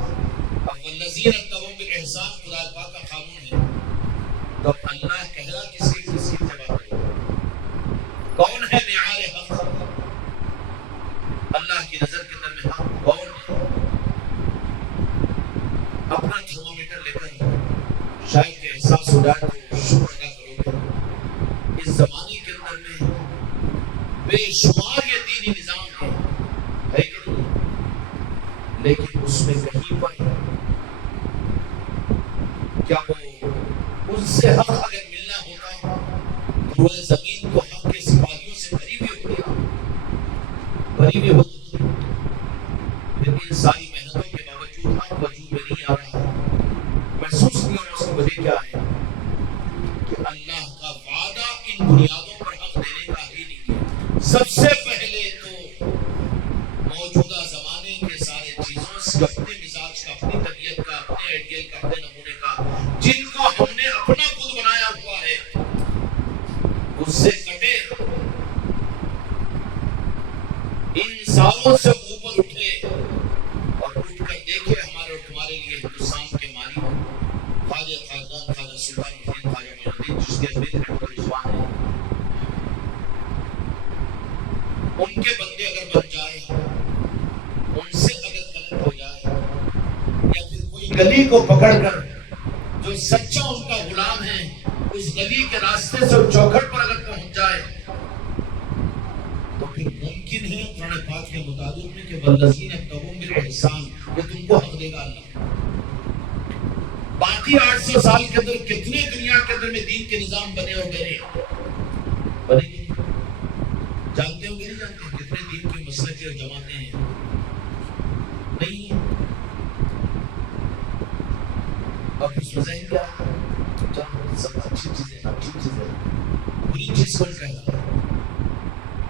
اب والذین اتبعوا بالاحسان خدا پاک کا قانون ہے، تو اللہ کہہ رہا کس کی اتباع کرے؟ کون ہے معیار حق؟ اللہ کی نظر کے اندر میں حق کون ہے؟ اپنا تھرمومیٹر لے کر شاید کہ احساس ہو جائے تو شکر ادا کرو گے۔ اس زمانے کے اندر میں بے شمار یہ دینی نظام ہے کہ نہیں، لیکن اس میں کہیں پر کیا وہ ان سے حق اگر ملنا ہوتا تو وہ زمین کو حق کے سپاہیوں سے بری بھی ہوتی، لیکن ساری محنتوں کے باوجود حق وجود میں نہیں آ رہا، محسوس نہیں ہو رہا۔ اس کی وجہ کیا ہے؟ بنیادوں پر حق دینے کا ہی نہیں. سب سے پہلے تو موجودہ زمانے کے سارے چیزوں سے اپنے مزاج کا، اپنی طبیعت کا، اپنے آئیڈیل کا، اپنے نمونے کا، جن کو ہم نے اپنا خود بنایا ہوا ہے، اس سے کٹے، ان ساروں سے اوپر اٹھے اور اٹھ کر دیکھے ہمارے اور تمہارے لیے ہندوستان کے مالی خواجہ خاقان خواجہ سلطان الدین خواجہ معین الدین جس کے امیر رحمۃ الرضوان ہیں، ان کے بندے اگر بن جائے، ان سے اگر کنیکٹ ہو جائے، یا پھر کوئی گلی کو پکڑ کر جو سچا ان کا غلام ہے اس گلی کے راستے سے چوکھٹ پر اگر پہنچ جائے تو پھر ممکن ہے قرآن پاک کے مطابق میں کہ والذین اتقوا بالاحسان، یہ تم کو حق دے گا اللہ. باقی 800 سال کے اندر کتنے دنیا کے اندر میں دین کے نظام بنے اور گئے بنے گے؟ جانتے ہوں گے نہیں جانتے ہیں کتنے دین کے مسلک اور جماعتیں ہیں؟ نہیں. اور اس میں ذہن کیا سب اچھی چیزیں بری چیز کون کہہ رہا ہے؟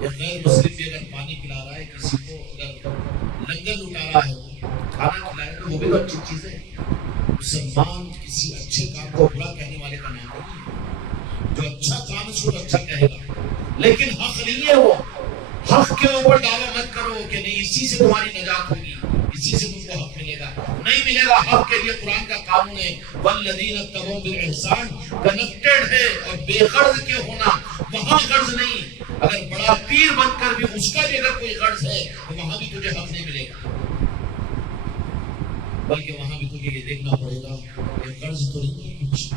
یا غیر مسلم بھی اگر پانی پلا رہا ہے، کسی کو اگر لنگر لٹا رہا ہے، کھانا کھلا رہا ہے، تو وہ بھی تو اچھی چیز ہے. مسلمان کسی اچھے کام کو برا کہنے والے کا نام نہیں ہے. جو اچھا کام ہے اس کو اچھا کہے گا، لیکن حق نہیں ہے وہ. حق کے اوپر دعویٰ مت کرو کہ نہیں اسی سے تمہاری نجات ہوگی، اسی سے تم کو حق ملے گا. نہیں ملے گا. حق کے لیے قرآن کا قانون ہے والذین اتقوا بالاحسان، کنیکٹڈ ہے. اور بے غرض کے ہونا، وہاں غرض نہیں. اگر بڑا پیر بن کر بھی اس کا بھی اگر کوئی غرض ہے تو وہاں بھی تجھے حق نہیں ملے گا، بلکہ وہاں بھی تجھے یہ دیکھنا پڑے گا کہ غرض تو نہیں ہے، کچھ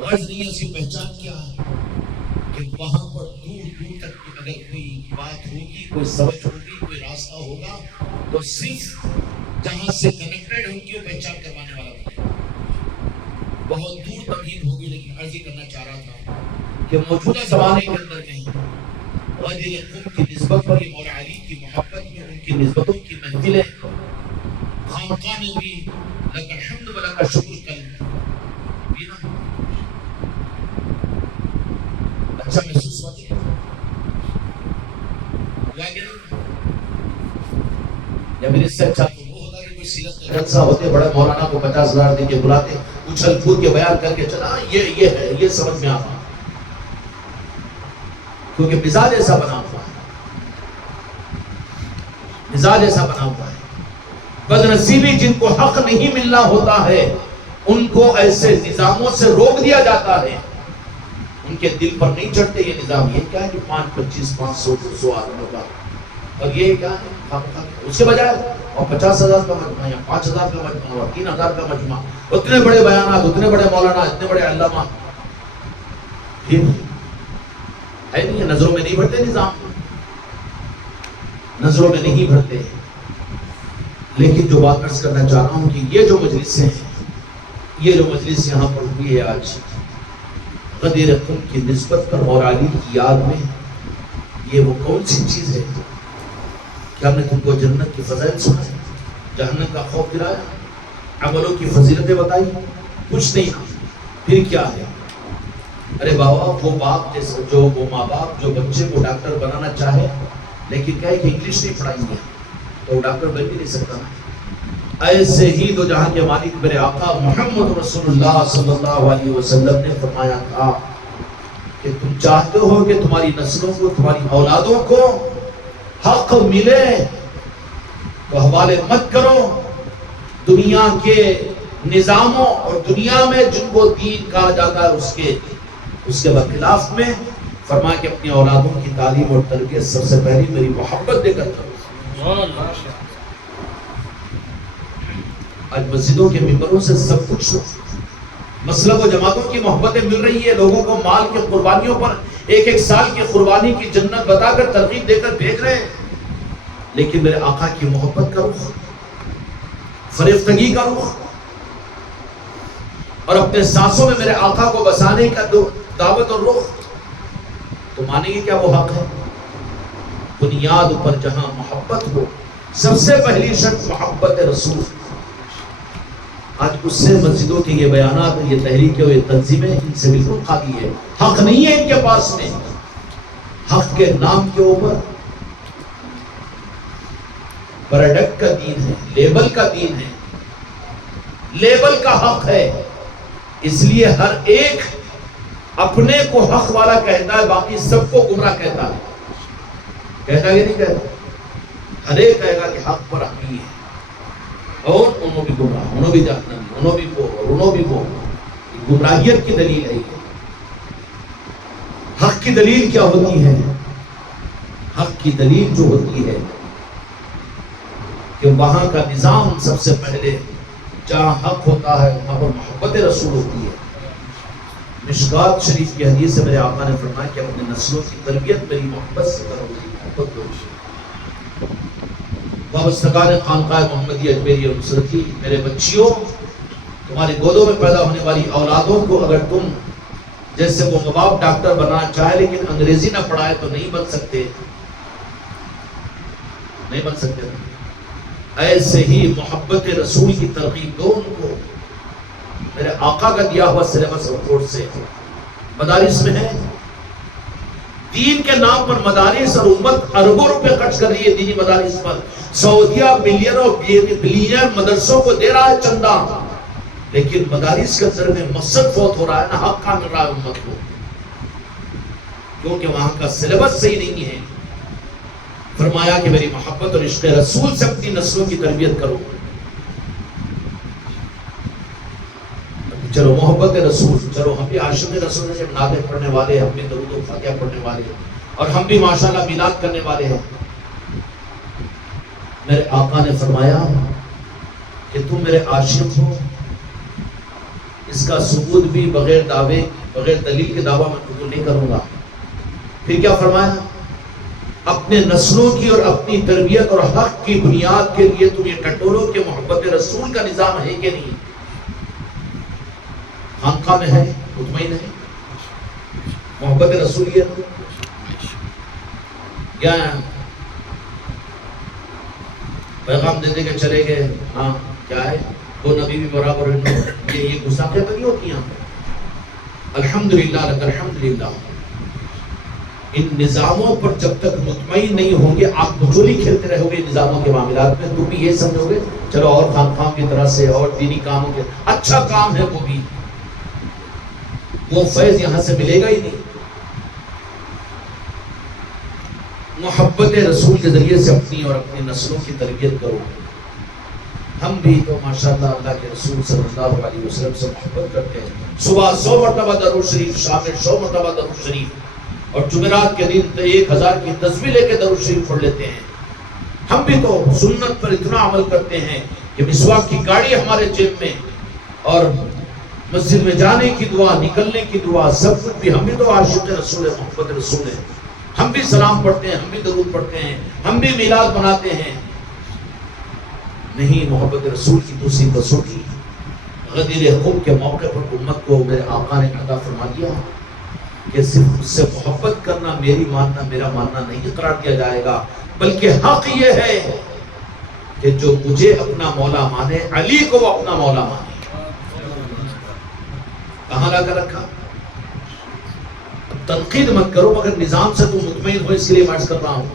غرض نہیں ہے. اس کی پہچان کیا ہے کہ وہاں پر دور دور تک اگر کوئی بات ہوگی، کوئی سمجھ ہوگی، کوئی راستہ ہوگا تو صرف جہاں سے کنیکٹڈ ان کی وہ پہچان کروانے والا بنے گا. بہت دور تمہید ہوگی، لیکن عرض کر چاہ رہا تھا کہ موجودہ زمانے کے اندر میں غدیر قم کی نسبت پر، یہ مولا علی کی محبت میں ان کی نسبتوں کی محفلیں خانقاہ میں بھی لک الحمد ولک الشکر کل بھی نا اچھا محسوس ہوتا ہے. ہوا کہ نہیں؟ یا پھر اس سے اچھا تو وہ ہوتا ہے کہ کوئی سیرت کا جلسہ ہوتے، بڑے مولانا کو 50,000 دے کے بلاتے، اچھل کود کے بیان کر کے چلا یہ ہے، یہ سمجھ میں آتا، کیونکہ مزاج ایسا بنا ہوا ہے، مزاج ایسا بنا ہوا ہے. بدنصیبی جن کو حق نہیں ملنا ہوتا ہے ان کو ایسے نظاموں سے روک دیا جاتا ہے. ان کے دل پر نہیں چڑھتے یہ نظام. یہ کیا ہے کہ 500 25 500 200 آدمیوں کا، اور یہ کیا ہے اس کے بجائے اور 50,000 کا مجمع یا 5,000 کا مجمع اور 3,000 کا مجمع، اتنے بڑے بیانات، اتنے بڑے مولانا، اتنے بڑے علامہ، پھر ہے نہیں. یہ نظروں میں نہیں بھرتے، نظام نظروں میں نہیں بھرتے. لیکن جو بات عرض کرنا چاہ رہا ہوں کہ یہ جو مجلسیں ہیں، یہ جو مجلس یہاں پر ہوئی ہے آج غدیر قم کی نسبت پر اور علی کی یاد میں، یہ وہ کون سی چیز ہے کہ ہم نے تم کو جنت کی فضائل سنائی، جہنم کا خوف دلایا، عملوں کی فضیلتیں بتائی؟ کچھ نہیں. پھر کیا ہے؟ ارے بابا وہ باپ جیسے جو وہ ماں باپ جو بچے کو ڈاکٹر بنانا چاہے لیکن کہے کہ انگلش نہیں پڑھائیں گے تو وہ ڈاکٹر بن بھی نہیں سکتا. ایسے ہی تو جہاں کے مالک میرے آقا محمد رسول اللہ صلی اللہ علیہ وسلم نے فرمایا تھا کہ تم چاہتے ہو کہ تمہاری نسلوں کو، تمہاری اولادوں کو حق ملے تو حوالے مت کرو دنیا کے نظاموں اور دنیا میں جن کو دین کہا جاتا ہے اس کے برخلاف میں. فرمایا کہ اپنی اولادوں کی تعلیم اور تربیت سب سے پہلی میری محبت دے کر کرو. آج مسجدوں کے ممبروں سے سب کچھ مسلک و جماعتوں کی محبتیں مل رہی ہے، لوگوں کو مال کی قربانیوں پر 1 سال کی قربانی کی جنت بتا کر ترغیب دے کر بھیج رہے ہیں. لیکن میرے آقا کی محبت کا رخ، فریفتگی کا رخ اور اپنے سانسوں میں میرے آقا کو بسانے کا دعوت اور رخ، تو مانیں گے کیا وہ حق ہے؟ بنیاد پر جہاں محبت ہو، سب سے پہلی شرط محبت رسول. آج اس سے مسجدوں کے یہ بیانات، یہ تحریکیں اور یہ تنظیمیں ان سے بالکل خالی ہے. حق نہیں ہے ان کے پاس میں. حق کے نام کے اوپر پروڈکٹ کا دین ہے، لیبل کا دین ہے، لیبل کا حق ہے. اس لیے ہر ایک اپنے کو حق والا کہتا ہے، باقی سب کو گمراہ کہتا ہے. کہتا ہے کہ نہیں کہتا؟ ہر ایک کہے گا کہ حق پر ہم ہی ہے، اور انہوں بھی گمراہ، انہوں بھی جہنمی، انہوں بھی وہ اور انہوں بھی وہ. گمراہیت کی دلیل ہے یہ. حق کی دلیل کیا ہوتی ہے؟ حق کی دلیل جو ہوتی ہے کہ وہاں کا نظام سب سے پہلے جہاں حق ہوتا ہے وہاں پر محبت رسول ہوتی ہے. مشکات شریف کی حدیث سے میرے آقا نے فرمایا کہ اپنے نسلوں کی تربیت میری محبت سے کرو گی، محبت کرو. وابستگان خانقاہ محمدی اجمیری اور نصرتی، میرے بچیوں، تمہاری گودوں میں پیدا ہونے والی اولادوں کو اگر تم جیسے وہ ماں باپ ڈاکٹر بنانا چاہے لیکن انگریزی نہ پڑھائے تو نہیں بن سکتے، نہیں بن سکتے. ایسے ہی محبت رسول کی ترغیب دو ان کو. میرے آقا کا دیا ہوا سلیبس اور کورس سے مدارس میں ہے. دین کے نام پر مدارس اور امت اربوں روپے خرچ کر رہی ہے دینی مدارس پر. سعودیہ ملینوں بلینئر مدرسوں کو دے رہا ہے چندہ، لیکن مدارس کے اندر میں مسجد فوت ہو رہا ہے، نہ حق کا مل رہا ہے امت کو، کیونکہ وہاں کا سلیبس صحیح نہیں ہے. فرمایا کہ میری محبت اور عشق رسول سے اپنی نسلوں کی تربیت کرو. چلو محبت رسول، چلو ہم بھی عاشق رسول ہیں، جب نعتیں پڑھنے والے، ہم بھی درود و فاتحہ پڑھنے والے، اور ہم بھی ماشاءاللہ میلاد کرنے والے ہیں. میرے آقا نے فرمایا کہ تم میرے عاشق ہو، اس کا ثبوت بھی بغیر دعوے، بغیر دلیل کے دعویٰ میں قبول نہیں کروں گا. پھر کیا فرمایا؟ اپنے نسلوں کی اور اپنی تربیت اور حق کی بنیاد کے لیے تم یہ ٹٹولو کہ محبت رسول کا نظام ہے کہ نہیں. خانقاہ میں ہے، مطمئن ہے محبت رسولیت کیا ہے؟ پیغام دے دے کے چلے گئے، ہاں کیا ہے وہ نبی بھی برابر ہے. یہ گستاخیاں تو نہیں ہوتی ہیں. الحمدللہ لک الحمدللہ. ان نظاموں پر جب تک مطمئن نہیں ہوں گے آپ بجولی کھیلتے رہو گے نظاموں کے معاملات میں. تم بھی یہ سمجھو گے چلو اور خانقاہ کی طرح سے اور دینی کاموں کے اچھا کام ہے وہ بھی، وہ فیض یہاں سے ملے گا ہی نہیں. محبت رسول کے ذریعے سے اپنی اور اپنی نسلوں کی تربیت کرو. ہم بھی تو ماشاءاللہ اللہ کے رسول صلی اللہ علیہ وسلم سے محبت کرتے ہیں. صبح 100 مرتبہ درود شریف، شام میں 100 مرتبہ درود شریف، اور جمعرات کے دن 1000 کی تسبیح لے کے درود شریف پڑھ لیتے ہیں. ہم بھی تو سنت پر اتنا عمل کرتے ہیں کہ مسواک کی گاڑی ہمارے جیب میں، اور مسجد میں جانے کی دعا، نکلنے کی دعا، سب کچھ بھی. ہم بھی تو عاشق رسول ہیں، محبت رسول ہیں. ہم بھی سلام پڑھتے ہیں، ہم بھی درود پڑھتے ہیں، ہم بھی میلاد مناتے ہیں. نہیں، محبت رسول کی دوسری کسوٹی غدیر خم کے موقع پر امت کو میرے آقا نے عطا فرما دیا کہ صرف اس سے محبت کرنا، میری ماننا، میرا ماننا نہیں قرار دیا جائے گا، بلکہ حق یہ ہے کہ جو مجھے اپنا مولا مانے، علی کو وہ اپنا مولا مانے. کہاں لا کر رکھا؟ تنقید مت کرو مگر نظام سے تم مطمئن ہو، اس کے لیے میں عرض کر رہا ہوں.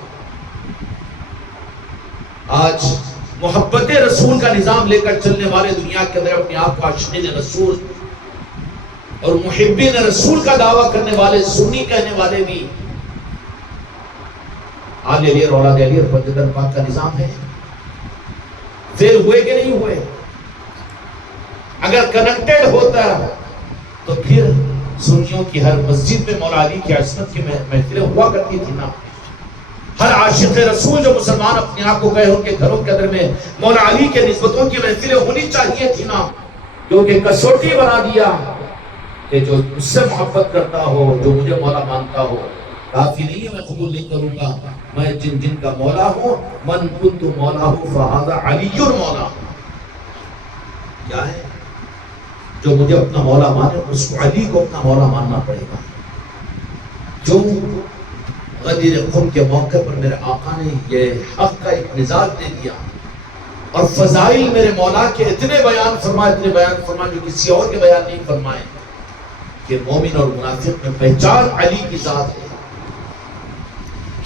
آج محبت رسول کا نظام لے کر چلنے والے دنیا کے اندر اپنے آپ کو عاشقین رسول اور محبین رسول کا دعویٰ کرنے والے، سنی کہنے والے بھی آل علی اور اولاد علی اور پنجتن پاک کا نظام ہے. فیل ہوئے کہ نہیں ہوئے؟ اگر کنیکٹڈ ہوتا تو پھر سنیوں کی ہر مسجد میں مولا علی کی عصمت کی محفلیں ہوا کرتی تھی نا. ہر عاشق رسول جو مسلمان اپنے آپ کو کہے ان کے گھروں کے اندر میں مولا علی کے نسبتوں کی محفلیں ہونی چاہیے تھی نا. کیونکہ کسوٹی بنا دیا کہ جو مجھ سے محبت کرتا ہو، جو مجھے مولا مانتا ہو، کافی نہیں ہے میں قبول نہیں کروں گا. میں جن کا مولا ہوں، من کنت مولا فہذا علی مولا. کیا ہے؟ جو مجھے اپنا مولا مانے اس کو علی کو اپنا مولا ماننا پڑے گا. جو غدیر خم کے موقع پر میرے آقا نے یہ حق کا ایک مزاج دے دیا اور فضائل میرے مولا کے اتنے بیان فرمائے جو کسی اور کے بیان نہیں فرمائے کہ مومن اور منافق میں پہچان علی کی ذات ہے.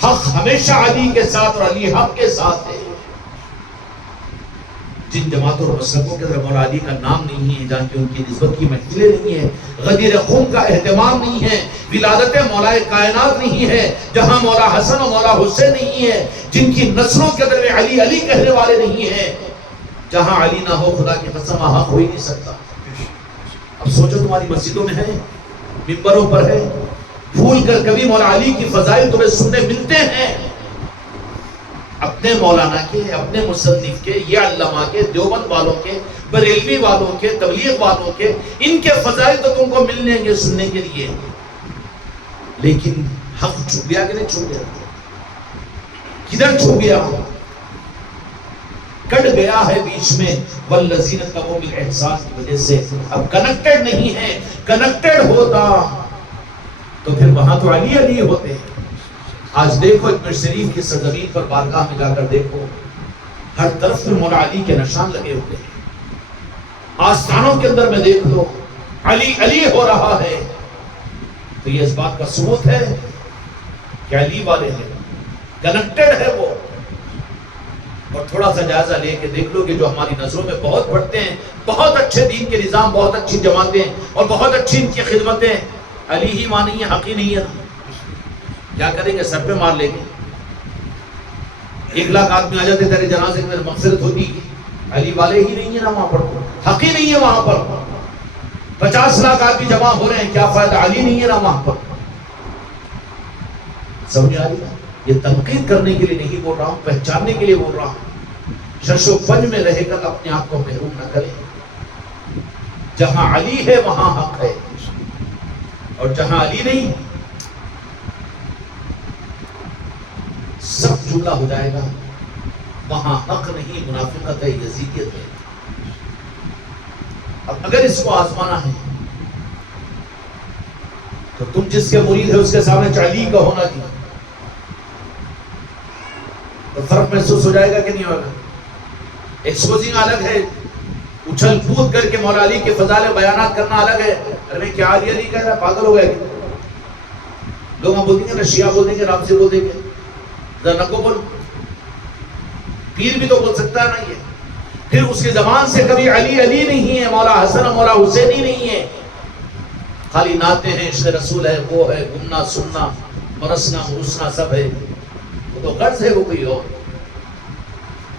حق ہمیشہ علی کے ساتھ اور علی حق کے ساتھ ہے. جن جماعتوں اور مسلکوں کے اندر مولا علی کا نام نہیں ہے، جہاں کی ان کی نسبت کی محفلیں نہیں ہیں، غدیر خون کا اہتمام نہیں ہے، ولادت مولا کائنات نہیں ہے، جہاں مولا حسن و مولا حسین نہیں ہے، جن کی نسلوں کے اندر میں علی علی کہنے والے نہیں ہیں، جہاں علی نہ ہو خدا کی قسم حق ہو ہی نہیں سکتا. اب سوچو تمہاری مسجدوں میں ہے، ممبروں پر ہے، پھول کر کبھی مولا علی کی فضائل تمہیں سننے ملتے ہیں؟ اپنے مولانا کے، اپنے مصنف کے، یہ علماء کے، دیوبند والوں کے، بریلوی والوں کے، تبلیغ والوں کے، ان کے فضائل تو تم کو ملنے گے سننے کے لیے، لیکن حق چھپ گیا کہ نہیں چھپ گیا؟ کدھر چھپ گیا؟ کٹ گیا ہے بیچ میں. والذین تقوا بالاحسان کی وجہ سے اب کنیکٹڈ نہیں ہے. کنیکٹڈ ہوتا تو پھر وہاں تو علی علی ہوتے ہیں. آج دیکھو اجمیر شریف کی سرزمین پر بارگاہ میں جا کر دیکھو، ہر طرف میں مولا علی کے نشان لگے ہوئے ہیں. آستانوں کے اندر میں دیکھ لو علی علی ہو رہا ہے. تو یہ اس بات کا ثبوت ہے کہ علی والے ہیں، کنیکٹڈ ہے وہ. اور تھوڑا سا جائزہ لے کے دیکھ لو کہ جو ہماری نظروں میں بہت بڑھتے ہیں، بہت اچھے دین کے نظام، بہت اچھی جماعتیں اور بہت اچھی ان کی خدمتیں، علی ہی وہاں نہیں ہے، حق ہی نہیں ہے. کیا کریں گے؟ سر پہ مار لیں گے. 1 لاکھ آدمی آ جاتے تیرے جنازے میں مغفرت ہوتی، علی والے ہی نہیں ہے نا وہاں پر، حق ہی نہیں ہے وہاں پر. 50 لاکھ آدمی جمع ہو رہے ہیں، کیا فائدہ؟ علی نہیں ہے نا وہاں پر. سمجھ آ رہی ہے؟ یہ تنقید کرنے کے لیے نہیں بول رہا ہوں، پہچاننے کے لیے بول رہا ہوں. شش و پنج میں رہ کر اپنے آپ کو محروم نہ کریں. جہاں علی ہے وہاں حق ہے، اور جہاں علی نہیں سب جملہ ہو جائے گا. وہاں حق نہیں، منافقت ہے، یزیدیت ہے. اب اگر اس کو آزمانا ہے تو تم جس کے مرید ہے اس کے سامنے علی کا ہونا چاہیے تو فرق محسوس ہو جائے گا کہ نہیں ہوگا؟ ایکسپوزنگ الگ ہے، اچھل کود کر کے مولا علی کے فضائل بیانات کرنا الگ ہے. ارے کیا علی علی کہہ رہا ہے، پاگل ہو گئے؟ لوگ ہم بول دیں گے نا، شیعہ بول دیں گے، رافضی بول دیں گے، ذرا نکو بول. پیر بھی تو بول سکتا ہے نا. یہ پھر اس کی زبان سے کبھی علی علی نہیں ہے، مولا حسن اور مولا حسین ہی نہیں ہے. خالی نعتیں ہیں، عشق رسول ہے، وہ ہے، گھومنا سننا، مرسنا مرسنا سب ہے. وہ تو غرض ہے، وہ کوئی اور.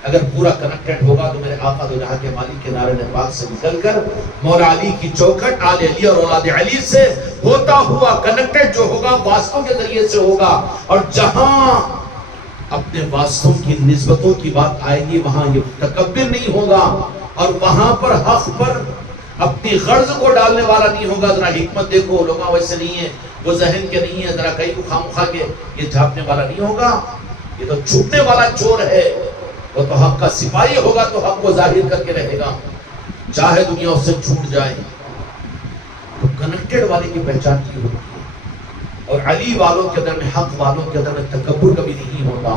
اگر پورا کنیکٹڈ ہوگا تو میرے آقا دو جہاں کے مالک کے نعرے پاک سے نکل کر مولا علی کی چوکھٹ آل علی اور اولاد علی سے ہوتا ہوا کنیکٹڈ جو ہوگا واسطوں کے ذریعے سے ہوگا. اور جہاں اپنے واسطوں کی نسبتوں کی بات آئے گی وہاں یہ تکبر نہیں ہوگا، اور وہاں پر حق پر اپنی غرض کو ڈالنے والا نہیں ہوگا. ذرا حکمت دیکھو، لوگ ویسے نہیں ہیں، وہ ذہن کے نہیں ہے، ذرا کئی کو خامخواہ کے یہ جھاپنے والا نہیں ہوگا. یہ تو چھوٹنے والا چور ہے. وہ تو حق کا سپاہی ہوگا تو حق کو ظاہر کر کے رہے گا، چاہے دنیا اس سے چھوٹ جائے. تو کنیکٹڈ والے کی پہچان کی ہوتی ہے. اور علی والوں کے اندر میں، حق والوں کے اندر میں تکبر کبھی نہیں ہوتا،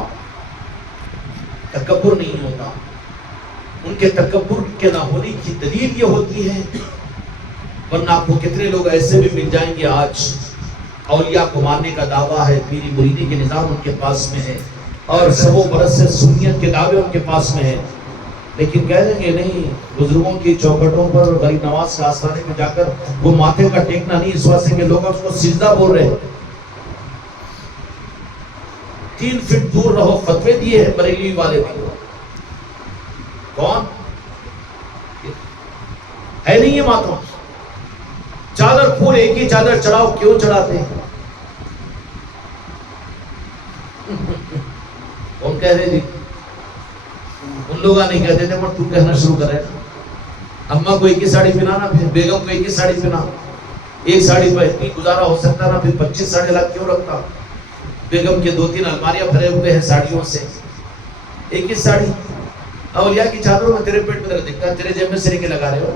تکبر نہیں ہوتا. ان کے تکبر کے نہ ہونے کی دلیل یہ ہوتی ہے، ورنہ آپ کو کتنے لوگ ایسے بھی مل جائیں گے آج اولیاء کو ماننے کا دعویٰ ہے، پیری مریدی کے نظام ان کے پاس میں ہے، اور سبو برس سے سنیت کے دعوے ان کے پاس میں ہے، لیکن کہہ دیں گے نہیں، بزرگوں کی چوکھٹوں پر غریب نواز کے آستانے میں جا کر وہ ماتھے کا ٹیکنا نہیں، اس واسطے کہ لوگ اس کو سجدہ بول رہے ہیں. 3 فٹ دور رہو فتوے دیے ہیں بریلوی والے بھی. کون ہے؟ نہیں ہے ماتھوں. چادر پھول ایک ہی چادر چڑھاؤ، کیوں چڑھاتے ہیں؟ کون کہہ رہے جی؟ ان لوگ نہیں کہتے تھے، پر تو کہنا شروع کرے. اماں کو ایک ہی ساڑی پہنانا، پھر بیگم کو ایک ہی ساڑی پہنا. ایک ساڑی پر اتنی گزارا ہو سکتا نا، پھر 25 ساڑی لاکھ کیوں رکھتا؟ بیگم کے 2-3 الماریاں بھرے ہوئے ہیں ساڑیوں سے، ایک ہی ساڑی. اولیاء کی چادروں میں تیرے پیٹ میں دکھتا ہے، تیرے جیب میں سرے کے لگا رہے ہو.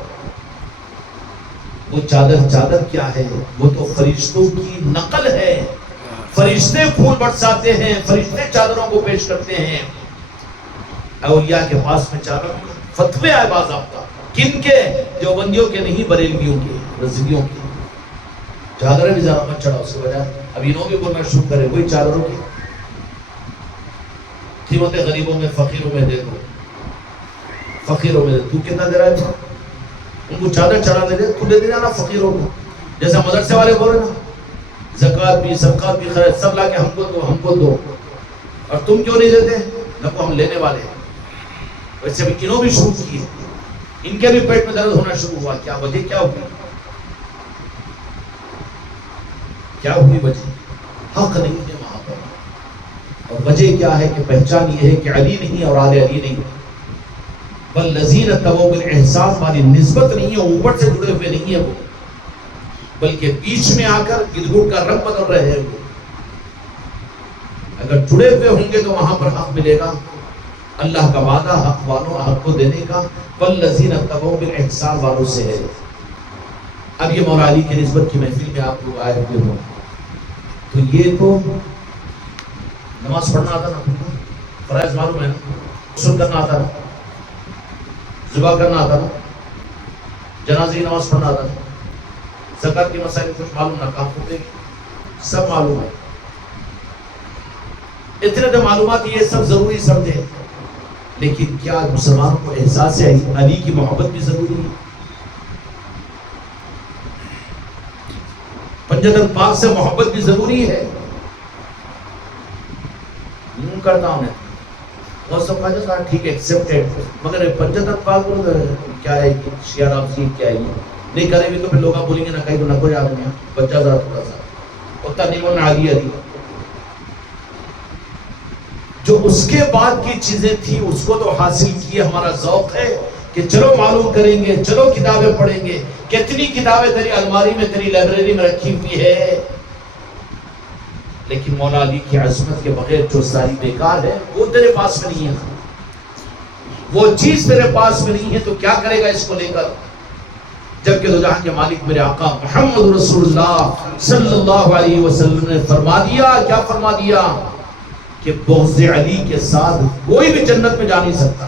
وہ چادر کیا ہے؟ وہ تو فرشتوں کی نقل ہے. فرشتے پھول برساتے ہیں، فرشتے چادروں کو پیش کرتے ہیں. اولیاء کے پاس میں چادر فتوے آئے باضابطہ، کن کے؟ دیوبندیوں کے نہیں، بریلویوں کے، رضویوں کے۔ چادریں بھی زیادہ مت چڑھا، اس کے بجائے اب انہوں بھی بولنا شروع کرے وہی چادروں کی قیمت غریبوں میں فقیروں میں دے دو، فقیروں میں دے۔ تو کتنا دے رہا ہے؟ ان کو چادر چڑھانے دے، تو دے دینا نا فقیروں کو، جیسا مدرسے والے بول رہے نا زکوٰۃ بھی صدقات بھی خیرات سب لا کے ہم کو دو، ہم کو دو، اور تم کیوں نہیں دیتے؟ نہ کو ہم لینے والے ہیں۔ ویسے بھی انہوں بھی شروع کیے، ان کے بھی پیٹ میں درد ہونا شروع ہوا۔ کیا وجہ کیا ہوئی؟ کیا ہوئی وجہ؟ حق نہیں ہے وہاں پر، اور وجہ کیا ہے کہ پہچان یہ ہے کہ علی نہیں اور آل علی نہیں، والذین اتبعوا بالاحسان والی نسبت نہیں ہے، اوپر سے جڑے ہوئے نہیں ہے وہ، بلکہ بیچ میں آ کر گدگڑ کا رنگ بدل رہے ہیں وہ۔ اگر جڑے ہوئے ہوں گے تو وہاں پر حق ملے گا، اللہ کا وعدہ حق والوں حق کو دینے کا، والذین اتبعوا بالاحسان والوں سے ہے۔ اب یہ مولا علی کی نسبت کی محفل میں آپ لوگ آئے ہوئے ہوں، تو یہ تو نماز پڑھنا آتا نا، فرائض معلوم ہے نا، غسل کرنا آتا نا، ذبح کرنا آتا نا، جنازے کی نماز پڑھنا آتا نا، زکات کے مسائل کچھ معلوم نہ، کام کو سب معلوم ہے۔ اتنے تو معلومات یہ سب ضروری سمجھے، لیکن کیا مسلمانوں کو احساس ہے علی کی محبت بھی ضروری ہے؟ پنجتن پاک سے محبت بھی ضروری ہے؟ یوں کرتا ہوں میں، بہت سب کہا ٹھیک ہے ایکسپٹیڈ، مگر پنجتن پاک کیا ہے شیعہ رافضی کیا ہے یہ نہیں کرے بھی تو پھر لوگ بولیں گے نہ کہیں تو نہ کوئی آدمی بچہ ذرا تھوڑا سا اتنا نہیں بولنا علی علی۔ جو اس کے بعد کی چیزیں تھی اس کو تو حاصل کیے، ہمارا ذوق ہے کہ چلو معلوم کریں گے، چلو کتابیں پڑھیں گے۔ کتنی کتابیں تیری الماری میں تیری لائبریری میں رکھی ہوئی ہے، لیکن مولا علی کی عظمت کے بغیر جو ساری بیکار ہے وہ تیرے پاس میں نہیں ہے، وہ چیز تیرے پاس میں نہیں ہے تو کیا کرے گا اس کو لے کر؟ جبکہ دو جہاں کے مالک میرے آقا محمد رسول اللہ صلی اللہ علیہ وسلم نے فرما دیا، کیا فرما دیا؟ کہ بغض علی کے ساتھ کوئی بھی جنت میں جا نہیں سکتا۔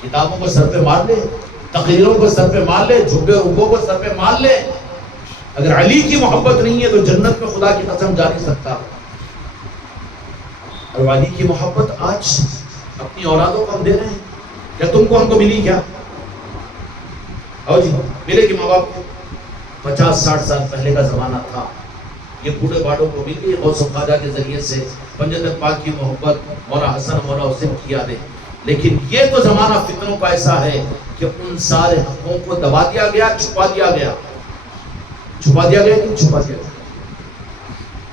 کتابوں کو سر پہ مار لے، تقریروں کو سر پہ مار لے، جھوٹے رکوع کو سر پہ مار لے، اگر علی کی محبت نہیں ہے تو جنت میں خدا کی قسم جا نہیں سکتا۔ اور علی کی محبت آج اپنی اولادوں کو ہم دے رہے ہیں، کیا تم کو ہم کو ملی کیا؟ جی ملے کہ ماں باپ کو 50-60 سال پہلے کا زمانہ تھا، یہ بوڑھے باڑوں کو ملی غوث و خواجہ کے ذریعے سے پنجتن پاک کی محبت، مولا حسن مولا حسین کی یادیں۔ لیکن یہ تو زمانہ فتنوں کا ایسا ہے کہ ان سارے حقوں کو دبا دیا گیا، چھپا دیا گیا، چھپا دیا گیا کہ چھپا دیا گیا؟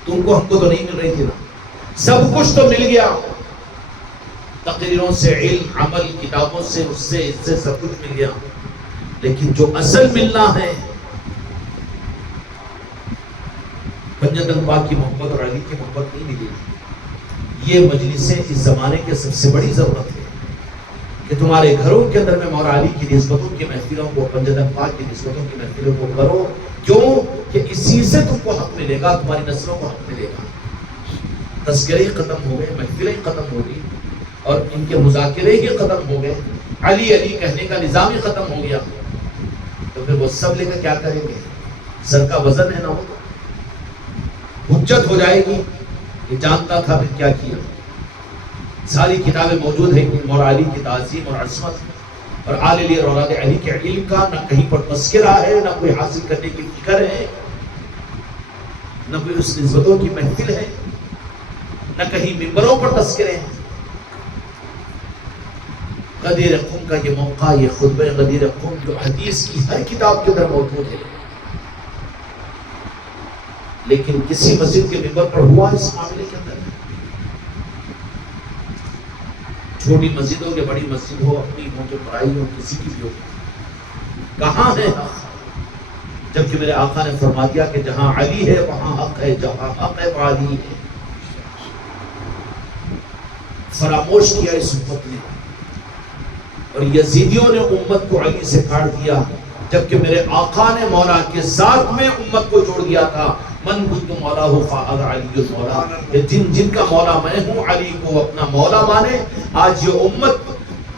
تم کو ہم کو تو نہیں مل رہی تھی نا، سب کچھ تو مل گیا، تقریروں سے، علم، عمل، کتابوں سے، اس سے سب کچھ مل گیا، لیکن جو اصل ملنا ہے پنجتن پاک کی محبت اور علی کی محبت نہیں ملے گی۔ یہ مجلسیں اس زمانے کے سب سے بڑی ضرورت ہے کہ تمہارے گھروں کے اندر میں مولا علی کی نسبتوں کی محفلوں کو، پنجتن پاک کی نسبتوں کی محفلوں کو کرو، کیوں کہ اسی سے تم کو حق ملے گا، تمہاری نسلوں کو حق ملے گا۔ تذکرے ہی ختم ہو گئے، محفلیں ہی ختم ہو گئی، اور ان کے مذاکرے ہی ختم ہو گئے، علی علی کہنے کا نظام ہی ختم ہو گیا، تو پھر وہ سب لے کر کیا کریں گے؟ سر کا وزن ہے نا، وہ حجت ہو جائے گی، یہ جانتا تھا پھر کیا کیا۔ ساری کتابیں موجود ہیں کہ مولا علی کی تعظیم اور عظمت اور آل علی اور اولاد علی کے علم کا نہ کہیں پر تذکرہ ہے، نہ کوئی حاصل کرنے کی فکر ہے، نہ کوئی اس نسبتوں کی محفل ہے، نہ کہیں ممبروں پر تذکرے ہیں۔ غدیر قم کا یہ موقع، یہ خطبہ غدیر قم جو حدیث کی ہر کتاب کے اندر موجود ہے، لیکن کسی مسجد کے ممبر پر ہوا اس معاملے کے اندر؟ چھوٹی مسجد ہو کہ بڑی مسجد ہو، اپنی ہو کہ پرائی ہو، کسی کی بھی ہو، کہاں ہے حق؟ جبکہ میرے آقا نے فرما دیا کہ جہاں علی ہے وہاں حق ہے، جہاں حق ہے وہاں علی ہے۔ فراموش کیا اس امت نے، اور یزیدیوں نے امت کو علی سے کاٹ دیا، جبکہ میرے آقا نے مولا کے ساتھ میں امت کو جوڑ دیا تھا۔ من کنت مولا فہذا علی المولا، جن کا مولا میں ہوں علی کو اپنا مولا مانے، آج یہ امت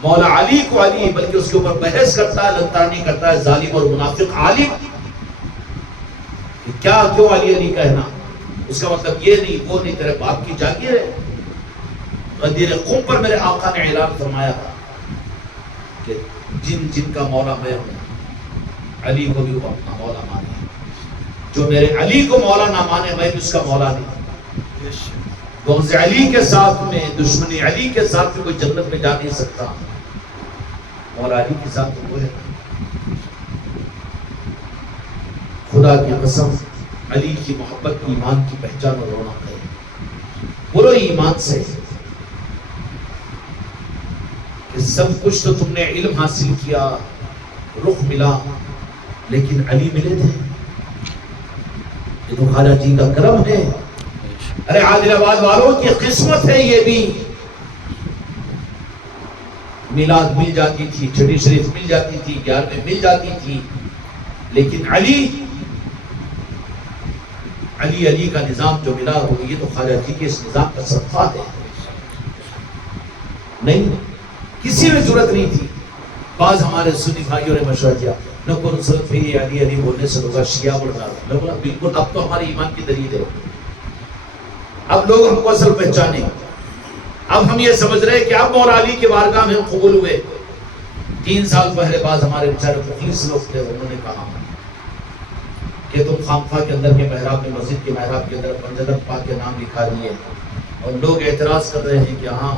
مولا علی کو علی بلکہ اس کے اوپر بحث کرتا ہے، لنتانی کرتا ہے ظالم اور منافق عالم. کیا کیوں علی علی کہنا؟ اس کا مطلب یہ نہیں وہ نہیں، تیرے باپ کی جاگیر ہے. غدیر قم پر میرے آقا نے اعلان فرمایا تھا کہ جن جن کا مولا میں ہوں علی کو بھی وہ اپنا مولا مانے. جو میرے علی کو مولا نہ مانے میں بھی اس کا مولا نہیں. بغض علی کے ساتھ میں، دشمنی علی کے ساتھ میں کوئی جنت میں جا نہیں سکتا. مولا علی کے ساتھ وہ ہے. خدا کی قسم علی کی محبت ایمان کی پہچان اور رونق ہے. بولو ایمان سے کہ سب کچھ تو تم نے علم حاصل کیا، رخ ملا، لیکن علی ملے تھے. یہ تو خواجہ جی کا کرم ہے. ارے عادل آباد والوں کی قسمت ہے یہ بھی. میلاد مل جاتی تھی، چھٹی شریف مل جاتی تھی، 11ویں مل جاتی تھی، لیکن علی کا نظام جو ملا ہو یہ تو خواجہ جی کے اس نظام کا صدقہ ہے. نہیں کسی میں ضرورت نہیں تھی. بعض ہمارے سنی بھائیوں نے مشورہ کیا نقل نصرت پہ علی علی بولنے سے لوگ شیعہ بڑھ رہا. میں بولا بالکل اب تو ہماری ایمان کی دلیل ہے. اب لوگ ہم کو اصل پہچانے. اب ہم یہ سمجھ رہے ہیں کہ اب مولا علی کے بارگاہ میں ہم قبول ہوئے. 3 سال پہلے بعض ہمارے بیچارے مخلص لوگ تھے، انہوں نے کہا کہ تم خانقاہ کے اندر کے محراب میں، مسجد کے محراب کے اندر پنجدر پاک کے نام لکھا دیے، اور لوگ اعتراض کر رہے ہیں کہ ہاں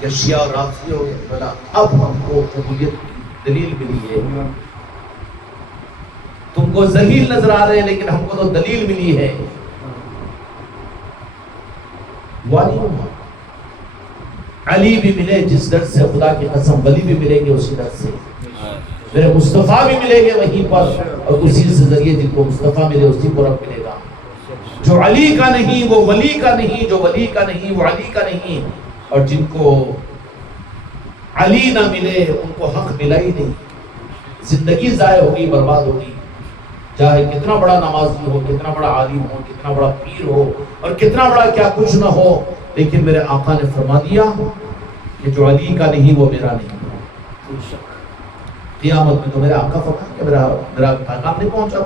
کہ شیعہ اور رافضی ہو گئے. بولا اب ہم کو قبولیت دلیل ملی ہے. تم کو ذلیل نظر آ رہے ہیں لیکن ہم کو تو دلیل ملی ہے. علی بھی ملے جس در سے، خدا کی قسم ولی بھی ملیں گے اسی در سے. میرے مصطفیٰ بھی ملیں گے وہیں پر، اور اسی سے ذریعے جن کو مصطفیٰ ملے اسی کو رب ملے گا. جو علی کا نہیں وہ ولی کا نہیں، جو ولی کا نہیں وہ علی کا نہیں. اور جن کو علی نہ ملے ان کو حق ملا ہی نہیں. زندگی ضائع ہوگی، برباد ہوگی. چاہے کتنا بڑا نمازی ہو، کتنا بڑا عالم ہو، کتنا بڑا پیر ہو، اور کتنا بڑا کیا کچھ نہ ہو، لیکن میرے آقا نے فرما دیا کہ جو علی کا نہیں وہ میرا نہیں. قیامت میں تو میرے آقا فرمایا کہ میرا پیغام نہیں پہنچا.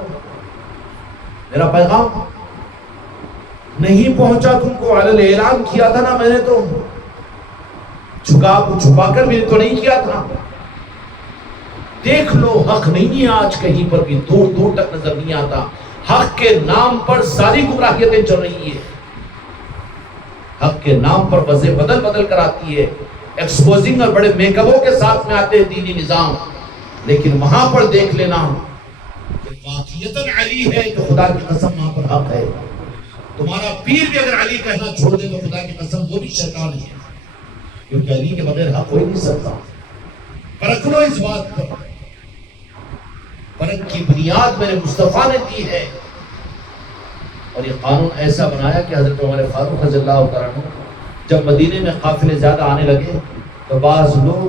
میرا پیغام نہیں پہنچا تم کو. اعلان کیا تھا نا میں نے، تو چھپا کر بھی تو نہیں کیا تھا. دیکھ لو حق نہیں ہے آج کہیں پر بھی، دور دور تک نظر نہیں آتا. حق کے نام پر ساری گمراہیتیں چل رہی ہیں. حق کے نام پر وضع بدل کر آتی ہے. ایکسپوزنگ اور بڑے میک اپوں کے ساتھ میں آتے ہیں دینی نظام. لیکن وہاں پر دیکھ لینا کہ واقعیتاً علی ہے تو خدا کی قسم وہاں پر حق ہے. تمہارا پیر بھی اگر علی کہنا چھوڑ دے تو خدا کی قسم وہ بھی شیطان ہے، کیونکہ علی کے بغیر حق ہو ہی نہیں سکتا. پرکھ لو اس بات پر. پرکھ کی بنیاد میرے مصطفیٰ نے دی ہے. اور یہ قانون ایسا بنایا کہ حضرت عمر فاروق رضی اللہ تعالیٰ عنہ جب مدینے میں قافلے زیادہ آنے لگے تو بعض لوگ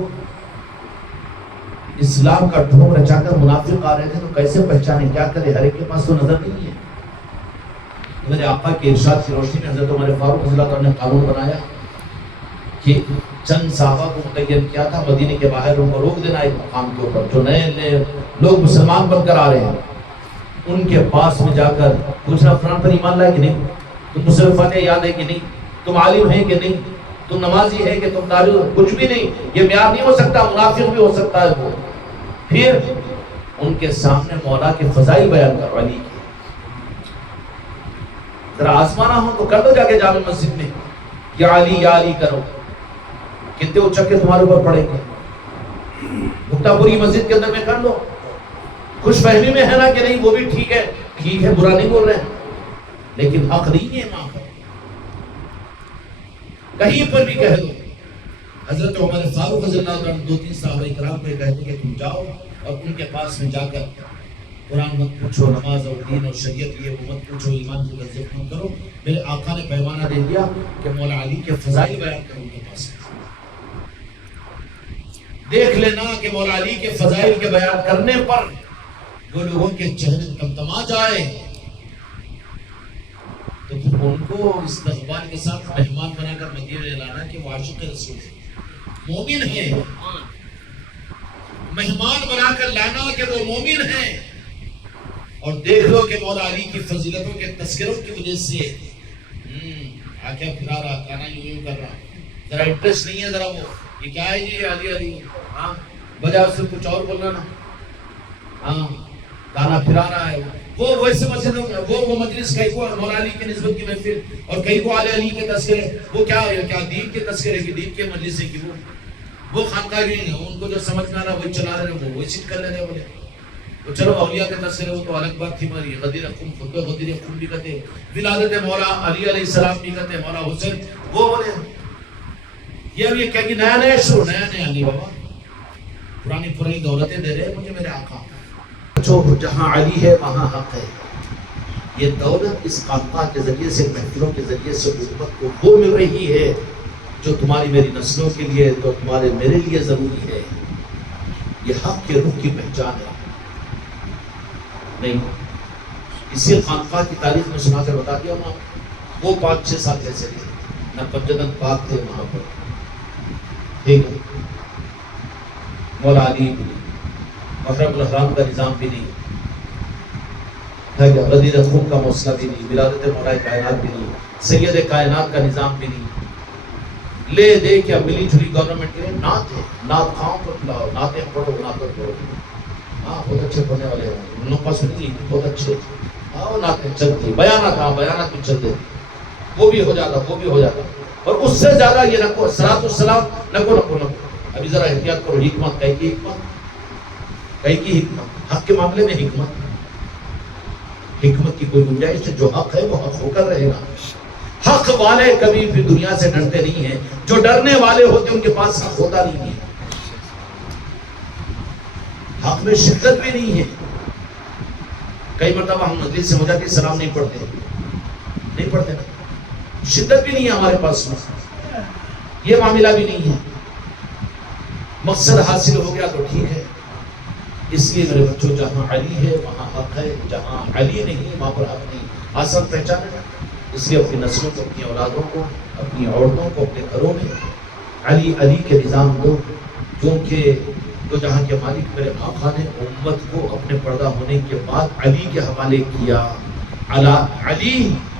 اسلام کا ڈھونگ رچا کر منافق آ رہے تھے، تو کیسے پہچانے، کیا کرے، ہر ایک کے پاس تو نظر نہیں ہے. میرے آقا کے ارشاد کی روشنی میں حضرت عمر فاروق رضی اللہ تعالیٰ نے قانون بنایا کہ چند صحابہ کو متعین کیا تھا مدینے کے باہر ان کو روک دینا ایک مقام کے اوپر. جو نئے لوگ مسلمان بن کر آ رہے ہیں ان کے پاس میں جا کر پوچھنا فلان پر ایمان لائے کہ نہیں، تم مسلم فاتح یاد ہے کہ نہیں، تم عالم ہے کہ نہیں، تم نمازی ہے کہ تم دارو، کچھ بھی نہیں. یہ معیار نہیں ہو سکتا، منافق بھی ہو سکتا ہے وہ. پھر ان کے سامنے مولا کے فضائل بیان کرو علی کی. ذرا آزمانا ہو تو کر دو جا کے جامع مسجد میں یا علی کرو. کتنے اچکے تمہارے اوپر پڑیں گے. بھکتا پوری مسجد کے اندر میں کر لو. خوش فہمی میں ہے نا کہ نہیں، وہ بھی ٹھیک ہے، برا نہیں بول رہے ہیں، لیکن حق نہیں ہے وہاں پر. کہیں پر بھی کہہ دو. حضرت عمر فاروق رضی اللہ عنہ 2-3 صحابہ کرام کو کہتے کہ تم جاؤ اور ان کے پاس میں جا کر قرآن مت پوچھو، نماز اور دین اور شریعت یہ وہ مت پوچھو، ایمان کو تصدیق مت کرو. میرے آقا نے پیمانہ دے دیا کہ مولا علی کے فضائل بیان کرو ان کے پاس. دیکھ لینا کہ مولا علی کے فضائل کے بیان کرنے پر وہ لوگوں کے چہرے تمتما جائے تو پھر ان کو استقبال کے ساتھ مہمان بنا کر مدینے میں لانا کہ وہ عاشق رسول ہے. مومن ہیں، مہمان بنا کر لانا کہ وہ مومن ہیں، اور دیکھ لو کہ مولا علی کی فضیلتوں کے تذکروں کی وجہ سے آنکھیں پھرا رہا، کانا یوں کر رہا، ذرا انٹرسٹ نہیں ہے، ذرا وہ یہ کیا ہے جی علی علی، ہاں بجائے اس سے کچھ اور بولنا نا، ہاں کانا پھرا رہا ہے وہ ویسے مسجد وہ مجلس کئی کو مولا علی کی نسبت کی محفل اور کئی کو علی علی کے تذکرے، وہ کیا دین کے تذکرے کی، دین کے مجلس کی، وہ خانقاہ نہیں ہے، ان کو جو سمجھ میں آ رہا وہی چلا رہے ہیں، وہی سیٹ کر لے رہے بولے تو چلو اولیاء کے تذکرے وہ تو الگ بات تھی، ہماری غدیر قم، خطبہ غدیر قم بھی کہتے، ولادت مولا علی علیہ السلام بھی کہتے، مولا حسین، وہ بولے یہ کیا کہ نیا نیا شروع، نیا نہیں بابا، پرانی دولتیں دے رہے مجھے میرے آقا، جو جہاں علی ہے وہاں حق ہے۔ یہ دولت اس خانقاہ کے ذریعے سے، محفلوں کے ذریعے سے امت کو وہ مل رہی ہے جو تمہاری میری نسلوں کے لیے، جو تمہارے میرے لیے ضروری ہے۔ یہ حق کے روح کی پہچان ہے نہیں۔ اسی خانقاہ کی تاریخ میں سنا کر بتا دیا نا، وہ 5-6 سال کیسے تھے، نہ پنجدن پاک تھے وہاں پر، ٹھیک ہے، مولا علی محرم الاحرام کا نظام بھی نہیں ہے، غدیر خون کا مسئلہ بھی نہیں، ولادت مولا کائنات بھی نہیں، سید کائنات کا نظام بھی نہیں، لے دے کیا ملی جھلی گورنمنٹ کے لیے نعت ہے، نعت خواہوں کو لاؤ، نعتیں پڑھو، نعتیں پڑھو، ہاں بہت اچھے پڑھنے والے ہیں، ان لوگوں پاس نہیں، بہت اچھے، ہاں وہ نعتیں چلتی، بیانات، ہاں بیانات بھی چلتے، وہ بھی ہو جاتا، اور اس سے زیادہ یہ نکو، صلاۃ والسلام نکو، ابھی ذرا احتیاط کرو، حکمت، کئی کی حکمت، حق کے معاملے میں حکمت کی کوئی گنجائش ہے، جو حق ہے وہ حق ہو کر رہے گا۔ حق والے کبھی بھی دنیا سے ڈرتے نہیں ہیں، جو ڈرنے والے ہوتے ان کے پاس حق ہوتا نہیں ہے، حق میں شدت بھی نہیں ہے۔ کئی مرتبہ ہم مجلس سے ہو جاتی سلام نہیں پڑھتے نا، شدت بھی نہیں ہے ہمارے پاس، یہ معاملہ بھی نہیں ہے، مقصد حاصل ہو گیا تو ٹھیک ہے۔ اس لیے میرے بچوں، جہاں علی ہے وہاں حق ہے، جہاں علی نہیں وہاں پر حق نہیں، آسان پہچانے۔ اس لیے اپنی نسلوں کو، اپنی اولادوں کو، اپنی عورتوں کو اپنے گھروں میں علی کے نظام دو، کیونکہ تو جہاں کے مالک میرے آقا نے امت کو اپنے پردہ ہونے کے بعد علی کے حوالے کیا۔ علی،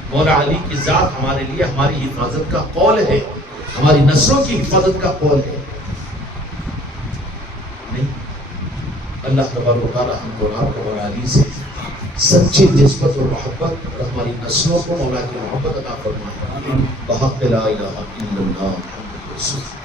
مولا علی کی ذات ہمارے لیے ہماری حفاظت کا قول ہے، ہماری نسلوں کی حفاظت کا قول ہے نہیں۔ اللہ تبارک و تعالی ہم کو آپ کو مولا علی سے سچی نسبت اور محبت، اور ہماری نسلوں کو مولا کی محبت عطا فرمائے، بحق لا الہ الا اللہ محمد رسول اللہ۔